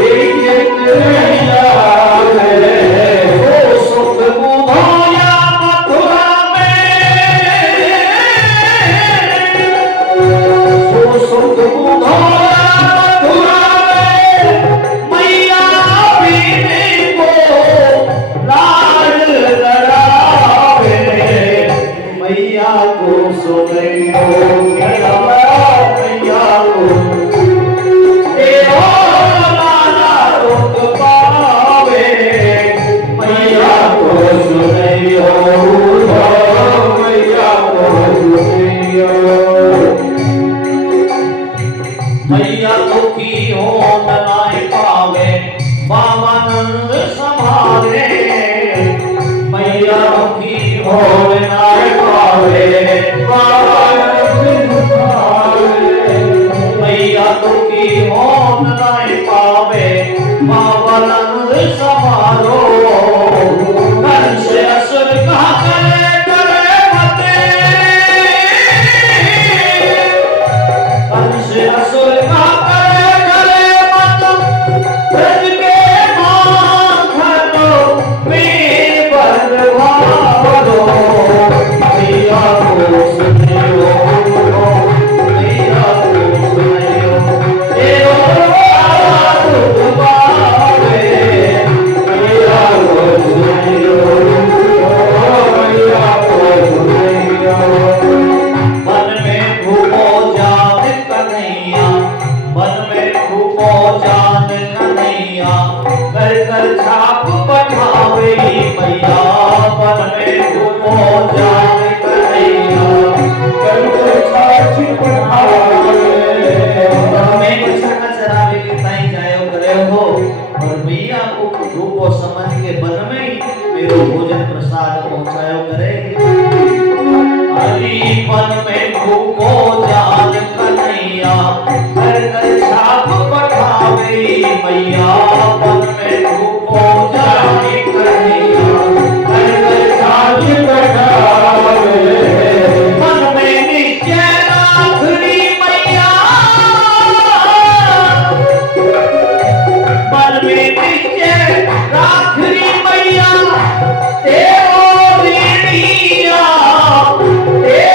एक चित्त नहीं नावे ओ सुख बुधाया मथुरा में ओ सुख बुधाया मैया दुखी हो नाय पावे बाबा नंद संभाले मैया दुखी हो नाय पावे बाबा नंद संभाले मैया दुखी हो नाय पावे बाबा नंद संभालो मन से असुर कहा करे मते मन से असुर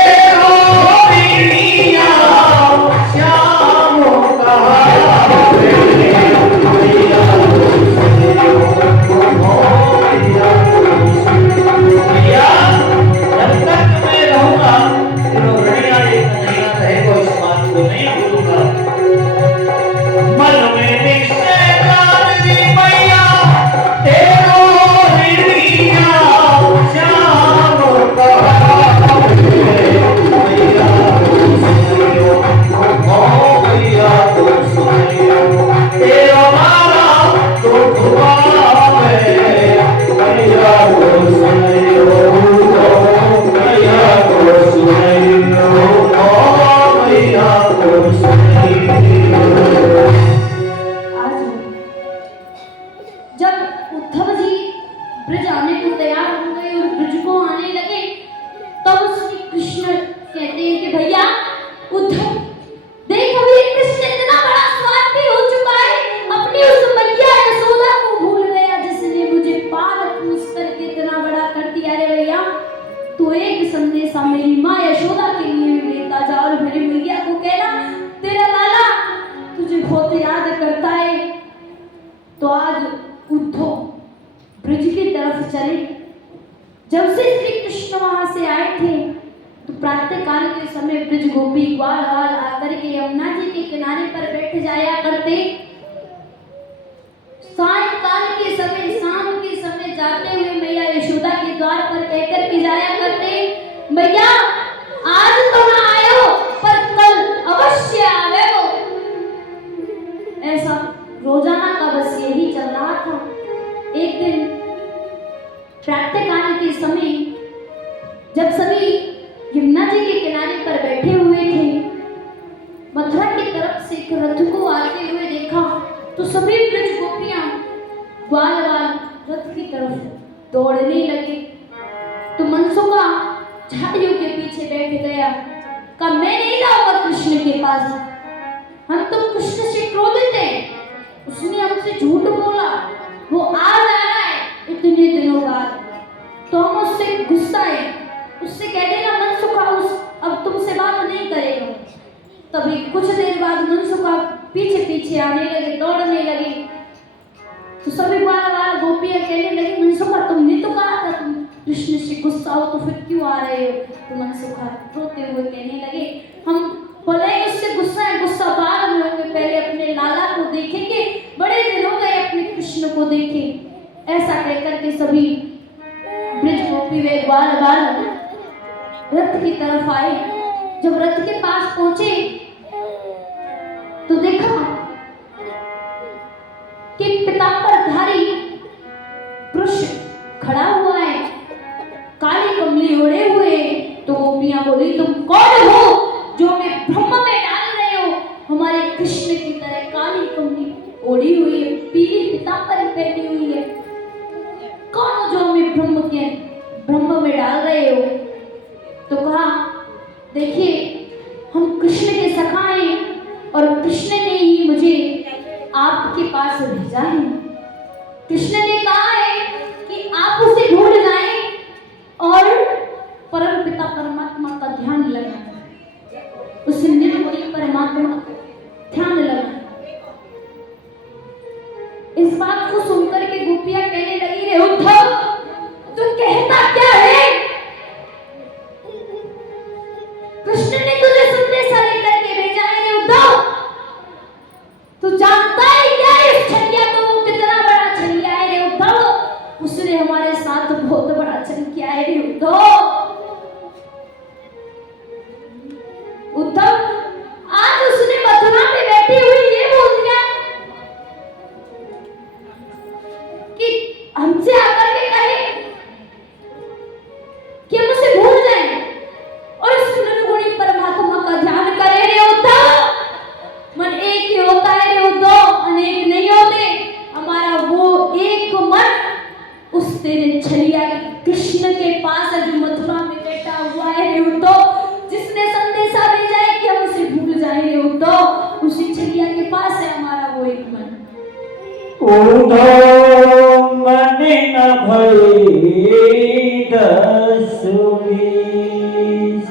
तेरो तो एक संदेशा मेरी माँ यशोदा के लिए भी लेता जा और मेरी मैया को कहना तेरा लाला तुझे बहुत याद करता है। तो आज उद्धव ब्रज की तरफ चले। जब से श्री कृष्ण वहां से आए थे तो प्रातः काल के समय ब्रज गोपी ग्वाल ग्वाल आकर के यमुना जी के किनारे पर बैठ जाया करते। सायंकाल के समय शाम के समय जाते हुए मैया यशोदा के द्वार पर कहकर के जाया करते मैया आज तो ना आयो पर कल अवश्य आवे हो। ऐसा रोजाना का बस यही चल रहा था। एक दिन प्रातः काल के समय जब सभी यमुना जी के किनारे पर बैठे हुए थे, मथुरा की तरफ से एक रथ को आते हुए देखा तो सभी ब्रज गोपियां ग्वाल ग्वाल रथ की तरफ दौड़ने लगे। तो मनसुखा झाड़ियों के पीछे बैठ गया। कहा मैं नहीं जाऊंगा कृष्ण के पास, हम तो कृष्ण से क्रोधित हैं, उसने हमसे झूठ बोला, वो आज आ रहा है इतने दिनों बाद, तो हम उससे गुस्सा है, उससे कह देना मनसुखा उस अब तुमसे बात नहीं करेगा। तभी कुछ देर बाद मनसुखा पीछे पीछे आने लगे, दौड़ने लगे। तो सभी बार गोपियां कहने लगी मनसुखा तुमने तो कहा था तुम कृष्ण से गुस्सा हो तो फिर क्यों आ रहे हो। तो मनसुखा रोते हुए कहने लगे हम भले ही उससे गुस्सा है, गुस्सा बाद में होंगे, पहले अपने लाला को देखेंगे, बड़े दिन हो गए अपने कृष्ण को देखे। ऐसा कहकर के सभी ब्रज गोपी वे ग्वाल ग्वाल रथ की तरफ आए। जब रथ के पास पहुंचे तो देखा कि पीतांबरधारी पुरुष खड़ा हुआ है, काली कमली ओढ़े हुए। तो गोपियां बोली तुम कौन हो जो हमें ब्रह्म में डाल रहे हो। हमारे कृष्ण की तरह काली कमली ओढ़ी हुई है, पीली पीतांबर पहनी हुई है, कौन हो जो हमें ब्रह्म में डाल रहे हो। तो कहा देखिए हम कृष्ण के सखा हैं और कृष्ण ने ही मुझे आपके पास भेजा है। कृष्ण ने कहा है कि आप उसे ढूंढ जाएं और परम पिता परमात्मा का ध्यान लगाएं, उसे निर्गुण परमात्मा का ध्यान लगाएं। इस बात को सुनकर के गोपियां कहने लगी रे उद्धव तू कहता क्या है। कृष्ण ने तुझे संदेशा लेकर के भेजा है रे उद्धव। तू जानता है क्या इस छलिया को वो कितना बड़ा छलिया है रे उद्धव। उसने हमारे साथ बहुत बड़ा छल किया है रे उद्धव। उद्धव आज उसने मथुरा में बैठी हुई ये बोल दिया कि हमसे आकर के कहे कि हम उसे भूल जाएं और इस निर्गुणी परमात्मा का ध्यान करें रे उद्धव। मन एक ही होता है रे उद्धव, अनेक नहीं होते। हमारा वो एक मन उस तेरे छलिया कृष्ण के पास है जो मथुरा में बैठा हुआ है रे उद्धव, जिसने संदेशा भेजा है कि हम उसे भूल जाएं रे उद्धव। उसी छलिया के पास है हमारा वो एक मन। उद्धव मन न भई दस बीस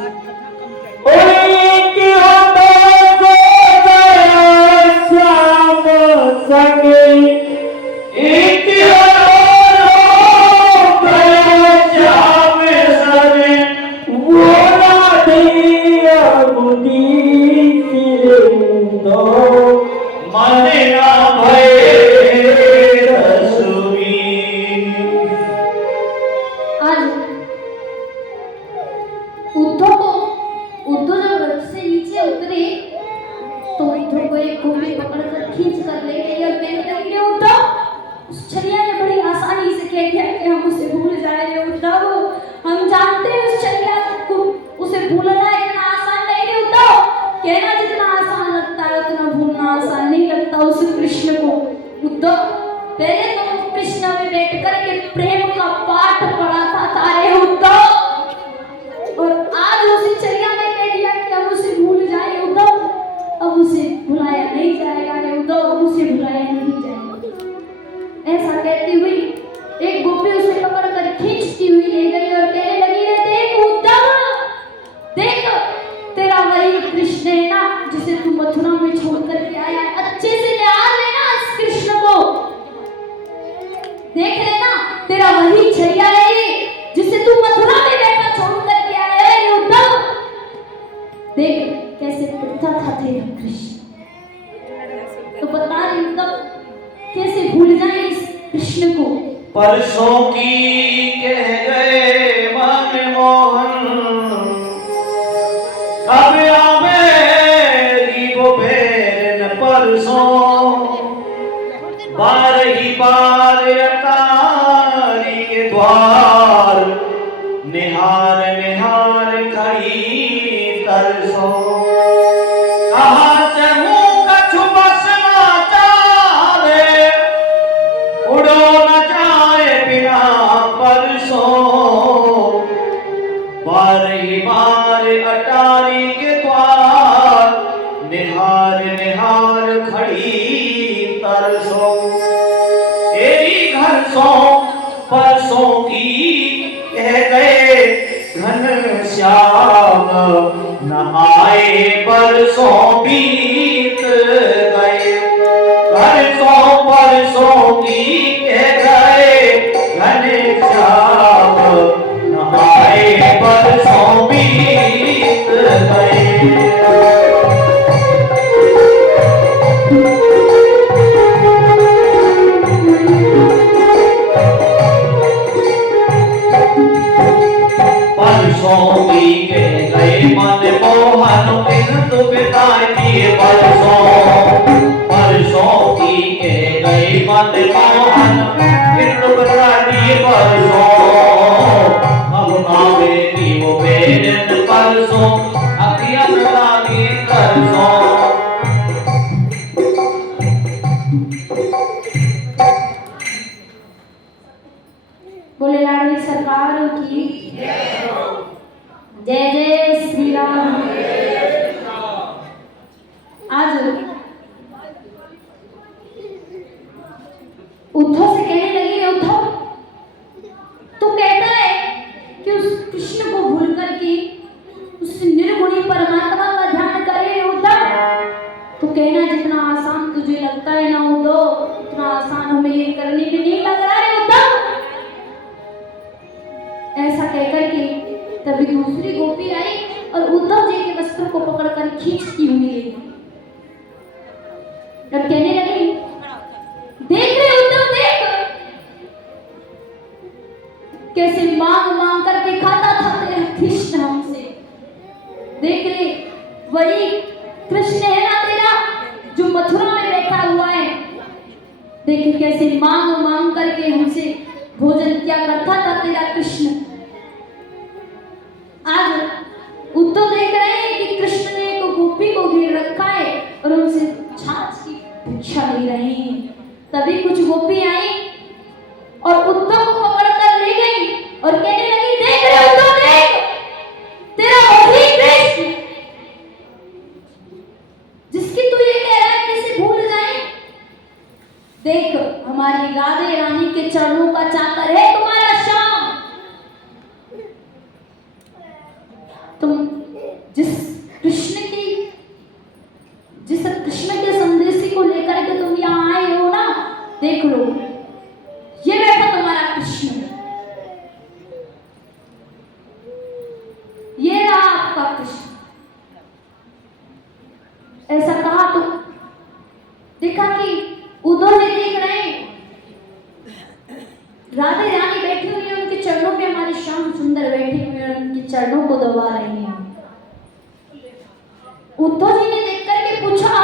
कहना जितना आसान लगता है उतना भूलना आसान नहीं लगता उस कृष्ण को। उद्धव पहले तो कृष्ण में बैठ कर के प्रेम का पाठ पढ़ा था रे उद्धव, और आज उसी चर्या में कह दिया कि हम उसे भूल जाए उद्धव। देख लेना तेरा वही छैया है ये जिसे तू मथुरा में बैठा छोड़ करके आया है ये उद्धव। देख कैसे पिता था तेरा कृष्ण, तो बता रही उद्धव कैसे भूल जाए इस कृष्ण को। परसों की कह गए मन मोहन, अब आवेगी वो बेर न परसों, बार ही बार अटारी के द्वार, निहार निहार खड़ी तरसों। कहाँ चलूं कछु बस ना चाले, उड़ो न जाए बिना परसों, बार ही बार अटारी के द्वार, निहार निहार खड़ी तरसों। तेरी घर सो परसों की कह गए घन श्याम, न आए बरसों बीत गए। परसों की कह गए घन श्याम, न आए बरसों बीत गए। परसों की कह गए मन मोहन, बिंदु बिताए किए परसों की कह गए मन मोहन, बिंदु बिताए किए परसों, अब आवेगी वो बेर परसों, अखियां लागी तरसों। बोले लाडली सरकार की जय जय श्री राम। आज उद्धव से कहने लगी, उद्धव तू कहता है कि उस कृष्ण को भूल करके उस निर्गुणी परमात्मा का ध्यान करे। उद्धव तो कहना जितना आसान तुझे लगता है ना उद्धव, उतना आसान हमें ये करने में नहीं लग रहा है उद्धव। ऐसा कहकर के तभी दूसरी गोपी आई और उद्धव जी के वस्त्र को पकड़कर खींचती हुई ले। तब कहने लगी, देख रहे उद्धव देख कैसे मांग मांग करके खाता था तेरा कृष्ण हमसे। देख ले वही कृष्ण है ना तेरा जो मथुरा में बैठा हुआ है। देख कैसे मांग मांग करके हमसे भोजन क्या करता था तेरा कृष्ण। आज उद्धव देख रहे हैं कि कृष्ण ने एक गोपी को घेर रखा है और उनसे छाछ की भिक्षा ले रहे हैं। तभी कुछ गोपी आई और उद्धव को पकड़कर ले गई और कहने लगी, देख रहे उद्धव देख तेरा वही कृष्ण जिसकी तू ये कह रहा है कैसे भूल जाए। देख हमारी राधे रानी के चरणों का चाकर है तुम्हारा श्याम। तुम जिस कृष्ण के संदेशी को लेकर के तुम यहाँ आए हो ना, देख लो ये बैठा तुम्हारा कृष्ण, ये रहा आपका कृष्ण। ऐसा कहा तो देखा कि उद्धव जी देख रहे हैं राधे रानी बैठी हुई है, उनके चरणों पे हमारे श्याम सुंदर बैठे हुए हैं, उनके चरणों को दबा रहे हैं। उद्धव जी ने देख करके पूछा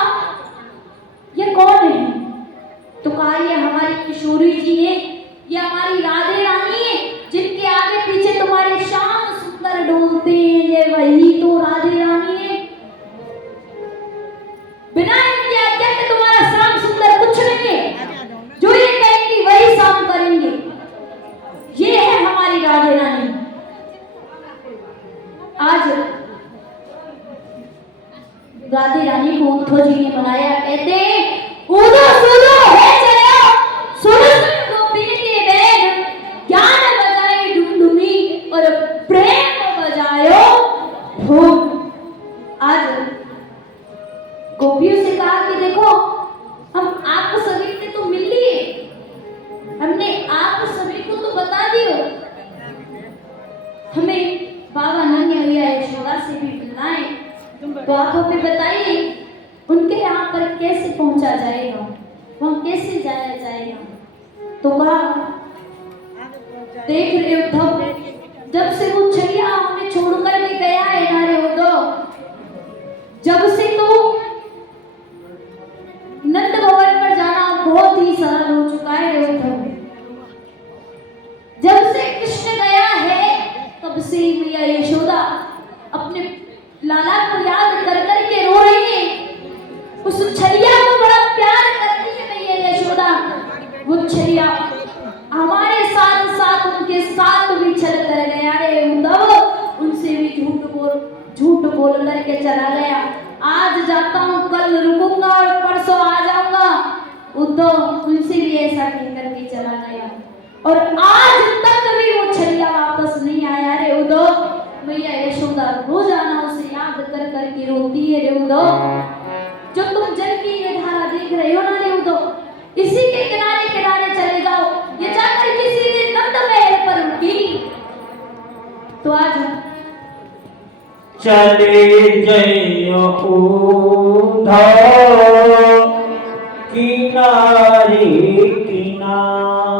ये कौन है? तो कहा ये हमारी किशोरी जी है, ये हमारी राधे रानी है जिनके आगे पीछे तुम्हारे श्याम सुंदर डोलते हैं, ये वही तो राधे रानी है। बिना इनकी आज्ञा के तुम्हारा श्याम सुंदर कुछ नहीं है, जो ये कहेंगी वही शाम करेंगे। ये है हमारी राधे रानी। आज राधे रानी को उद्धव जी ने मनाया, कहते उदो सुदो है जया सुन सुन गोपी के बैन, ज्ञान बजाए डुमडुमी और प्रेम बजायो भूम। आज गोपियों से कहा कि देखो हम आपको सभी ने तो मिल लिए, हमने आप तो आप हमें बताइए उनके यहाँ पर कैसे पहुंचा जाएगा, वहां कैसे जाया जाएगा। तो कहा देख रहे उद्धव, जब से वो छलिया हमें छोड़ कर के गया है ना रे उद्धव, जब से तो नंद भवन पर जाना बहुत ही सरल हो चुका है रे उद्धव। जब से कृष्ण गया है तब से मैया यशोदा अपने लाला को याद कर कर के रो रही है। उस छलिया को बड़ा प्यार करती है मैया यशोदा। वो छलिया हमारे साथ साथ उनके साथ भी चल कर गया रे उद्धव, उनसे भी झूठ बोल करके चला गया। आज जाता हूँ, कल रुकूंगा और परसों आ जाऊंगा। उद्धव उनसे भी ऐसा कहकर के चला गया और आज तक भी वो छलिया वापस नहीं आया रे उद्धव। मैया यशोदा रोजाना उसे याद कर कर के रोती है रे उद्धव। जो तुम जल की ये धारा देख रहे हो ना रे उद्धव, इसी के किनारे किनारे चले जाओ, ये जाकर किसी दिन नंद महल पर रुकी। तो आज चले जइयो उद्धव किनारे किनारे,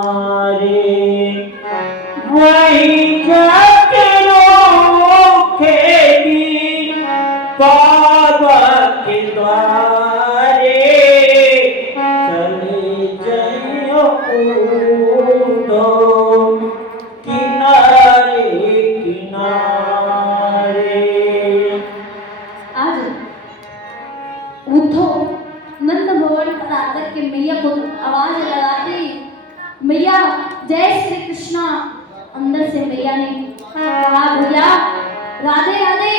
वहीं जाके रोखेगी बाबा के द्वारे। चले जइयो उद्धव किनारे किनारे। आज उद्धव नंद भवन पर आकर के मैया को आवाज लगाते, मैया जय श्री कृष्णा। अंदर से मैया ने कहा भैया राधे राधे,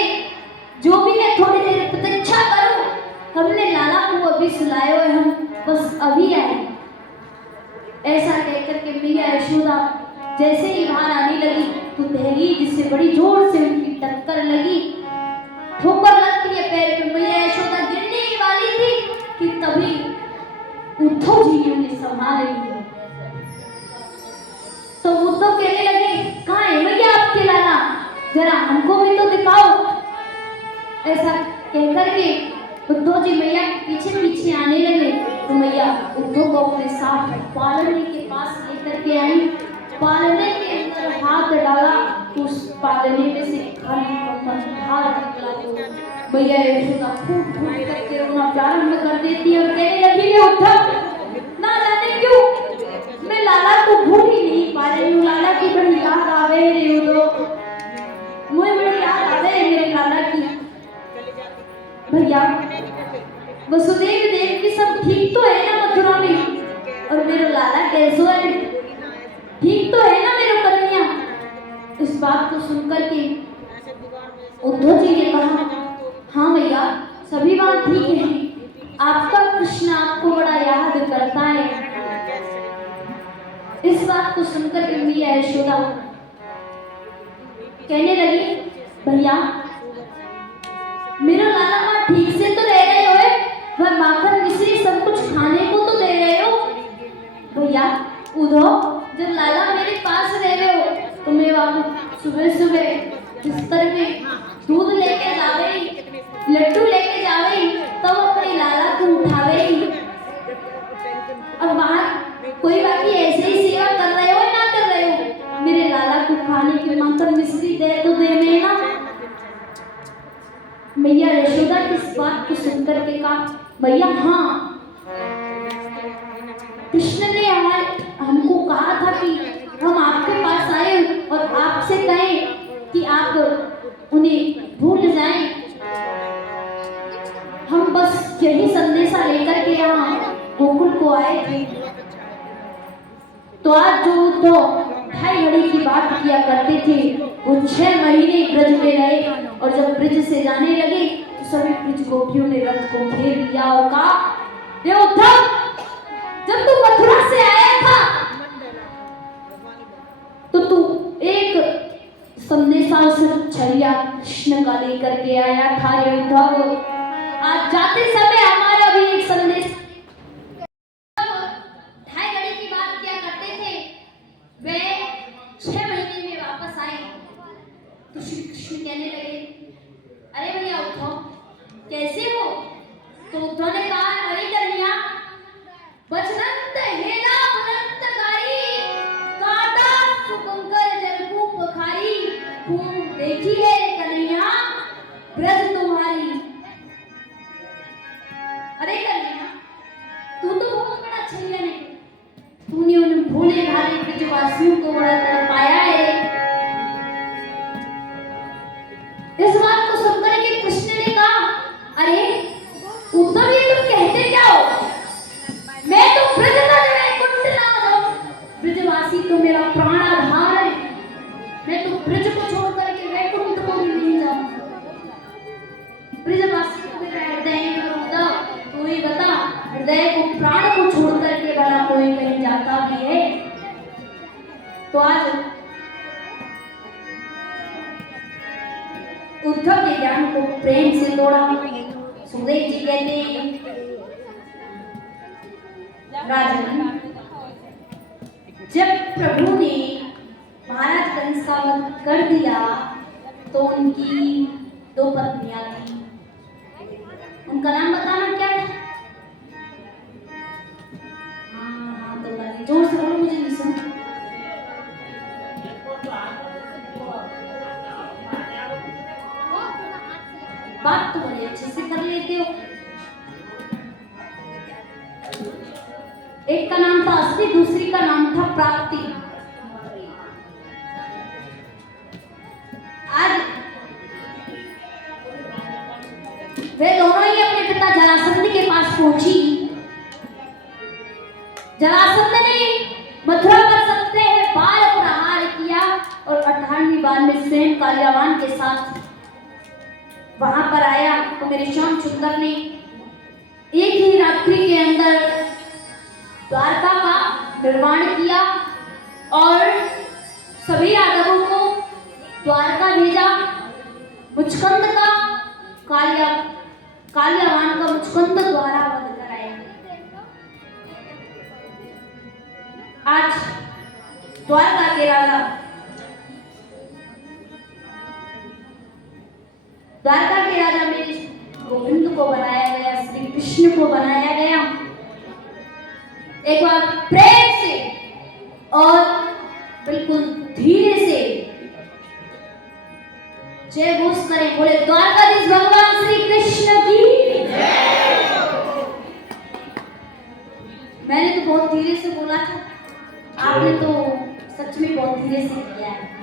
जो भी है थोड़ी देर प्रतीक्षा करो, हमने लाला को अभी सुलाए हुए, हम बस अभी आए। ऐसा कहकर के मैया यशोदा जैसे ही बाहर आने लगी तो दहलीज से बड़ी जोर से उनकी टक्कर लगी, ठोकर लगती है पैर पे। मैया यशोदा गिरने ही वाली थी कि तभी उद्धव जी ने उन्हें संभाल लिया। तो उद्धव कहने लगे कहाँ है मैया आपके लाला, जरा हमको भी तो दिखाओ। ऐसा कहकर के उद्धव जी मैया के पीछे पीछे आने लगे। तो मैया उद्धव को अपने साथ पालने के पास लेकर के आई। पालने के अंदर हाथ डाला तो उस पालने में से खाली कपन बाहर निकला। तो मैया यशोदा फूट फूट करके रोना प्रारंभ कर देती है और कहने लगी है उद्धव, ना जाने क्यों मैं लाला को भूल ही नहीं पा रही हूँ। लाला की बड़ी याद आवे रे उद्धव, मुझे बड़ी याद आवे मेरे लाला की। भैया वसुदेव देवकी सब ठीक तो है ना मथुरा में, और मेरा लाला कैसो है, ठीक तो है ना मेरे कन्हैया। इस बात को सुनकर के उद्धव जी ने कहा हाँ भैया सभी बात ठीक है, आपका कृष्ण आपको बड़ा याद करता है। इस बात को सुनकर के मैया यशोदा कहने लगी भैया मेरा लाला माँ ठीक से तो रह रहे हो, वह माखन मिश्री सब कुछ खाने को तो दे रहे हो। भैया उद्धव जब लाला मेरे पास रह रहे हो तो मैं बाबू सुबह सुबह बिस्तर में दूध लेके जावे, लड्डू लेके जावे, तब अपने लाला को उठावे। और वहां कोई बाकी ऐसे ही सेवा कर रहे हो ना कर रहे हो, मेरे लाला को खाने की माखन मिश्री दे तो दे में ना। मैया यशोदा की इस बात को सुनकर के कहा भैया हाँ, कृष्ण ने हमको कहा था कि हम आपके पास आए और आपसे कहें कि आप उन्हें भूल जाएं। हम बस यही संदेशा लेकर के यहाँ गोकुल को आए थे। तो आज जो तो 2.5 घड़ी की बात किया करते थे वो 6 महीने ब्रज में रहे, और जब ब्रज से जाने लगे तो सभी ब्रज गोपियों ने रथ को घेर लिया और कहा रे उद्धव, जब तू मथुरा से आया था तो तू एक संदेशा छलिया कृष्ण का लेकर के आया था रे उद्धव। आज जाते समय हमारा भी एक संदेश 2.5 घड़ी की बात किया करते थे, वे 6 महीने में वापस आए। तो श्री कृष्ण कहने लगे अरे भैया उद्धव, इस बात को सुनकर के कृष्ण ने कहा, अरे उद्धव जी तुम कहते क्या हो? मैं तो ब्रजराज वैकुंठ नाम हूं, ब्रजवासी तो मेरा प्राण आधार है, मैं तो ब्रज को छोड़ करके वैकुंठ को भी नहीं जाऊंगा। ब्रजवासी तो मेरा हृदय है, उद्धव तू ही बता, हृदय को प्राण को छोड़ करके भला कोई कहीं जाता भी है? तो आज उद्धव के ज्ञान को प्रेम से तोड़ा। सुखदेव जी कहते हैं, राजन जब प्रभु ने महाराज कंस का वध कर दिया तो उनकी 2 पत्नियां थी, उनका नाम बताना क्या था? हाँ तो बता, जोर से बोलो, मुझे नहीं सुना। बात तो बड़े अच्छे से कर लेते हो। एक का नाम था अस्थि, दूसरी का नाम था प्राप्ति। आज वे दोनों ही अपने पिता जरासंध के पास पहुंची। जरासंध ने मथुरा पर सत्य बाल प्रहार किया और 18वीं बार में स्वयं कालियावान के साथ वहां पर आया तो मेरे श्याम सुंदर ने एक ही रात्रि के अंदर द्वारका का निर्माण किया और सभी यादवों को द्वारका भेजा। मुचकंद का कालियावान का मुचकंद द्वारा वध कराया। आज द्वारका के राजा, द्वारका के राजा में गोविंद को बनाया गया, श्री कृष्ण को बनाया गया। एक बार प्रेम से और बिल्कुल धीरे से जय घोष करें, बोले द्वारकाधीश भगवान श्री कृष्ण की। मैंने तो बहुत धीरे से बोला था, आपने तो सच में बहुत धीरे से किया है।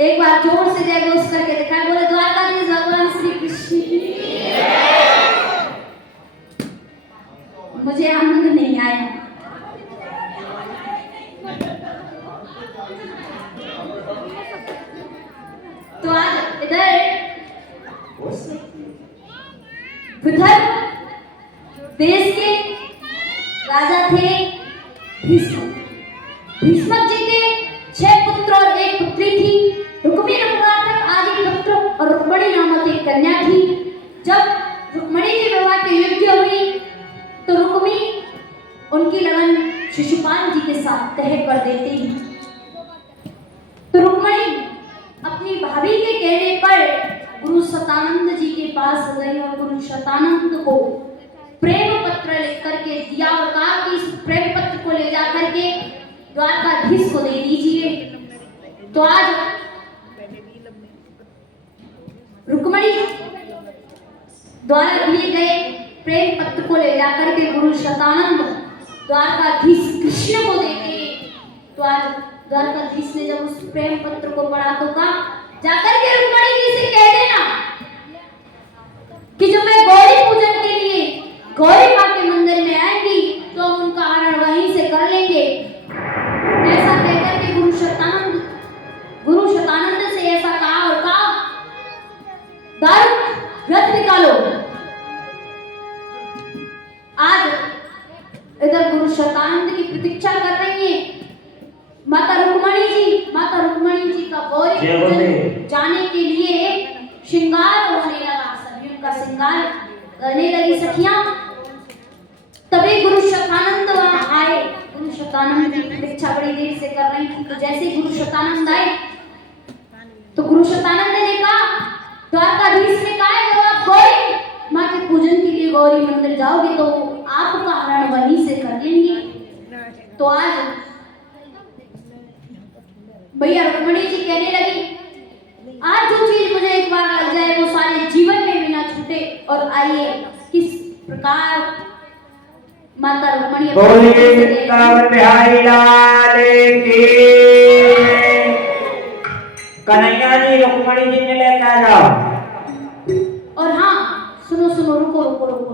एक बार जोर से जय घोष करके दिखाएं, बोले द्वारकाधीश भगवान श्री कृष्ण की। मुझे आनंद नहीं आया। तो आज इधर विदर्भ देश के राजा थे भीष्म। भीष्म जी के 6 पुत्र और 1 पुत्री थी। रुक्मी रुक्मातक आदि पुत्र और रुक्मणी नामक एक कन्या थी। जब रुक्मणी की विवाह के योग्य हुई तो रुक्मी उनकी लगन शिशुपाल जी के साथ तय कर देती। तो रुक्मणी अपनी भाभी के कहने पर गुरु शतानंद जी के पास गई और गुरु शतानंद को प्रेम पत्र लिख करके दिया और कहा कि इस प्रेम पत्र को ले जाकर के द्वारकाधीश को दे दीजिए। तो आज रुक्मणी द्वारा दिए गए प्रेम पत्र को ले जाकर के गुरु शतानंद द्वारकाधीश कृष्ण को देते। तो आज द्वारकाधीश ने जब उस प्रेम पत्र को पढ़ा तो कहा, जाकर के रुक्मणी जी से कह देना कि जो मैं गौरी पूजन के लिए गौरी माँ के मंदिर में आएंगी तो हम उनका हरण वहीं से कर लेंगे। ऐसा कहकर के गुरु शतानंद से ऐसा कहा और कहा, दारुक रथ निकालो। आज इधर गुरु शतानंद की प्रतीक्षा कर रही है माता रुक्मणी जी का गौरी पूजन जाने के लिए श्रृंगार होने लगा। सभी उनका श्रृंगार करने लगी सखियां। तभी गुरु शतानंद वहां आए। गुरु शतानंद की प्रतीक्षा बड़ी देर से कर रही थी। तो जैसे ही गुरु शतानंद आए तो गुरु शतानंद ने कहा, द्वारकाधीश ने कहा है जब आप गौरी माँ के पूजन के लिए गौरी मंदिर जाओगे तो आपका हरण वहीं से कर लेंगे। तो आज भैया रुक्मणी जी कहने लगी, आज जो चीज मुझे एक बार लग जाए वो सारे जीवन में भी ना छूटे। और आइए किस प्रकार माता रुक्मणी कन्हैया जी रुक्मणी पंडित जी ने लेकर आ जाओ। और हाँ, सुनो सुनो, रुको रुको रुको,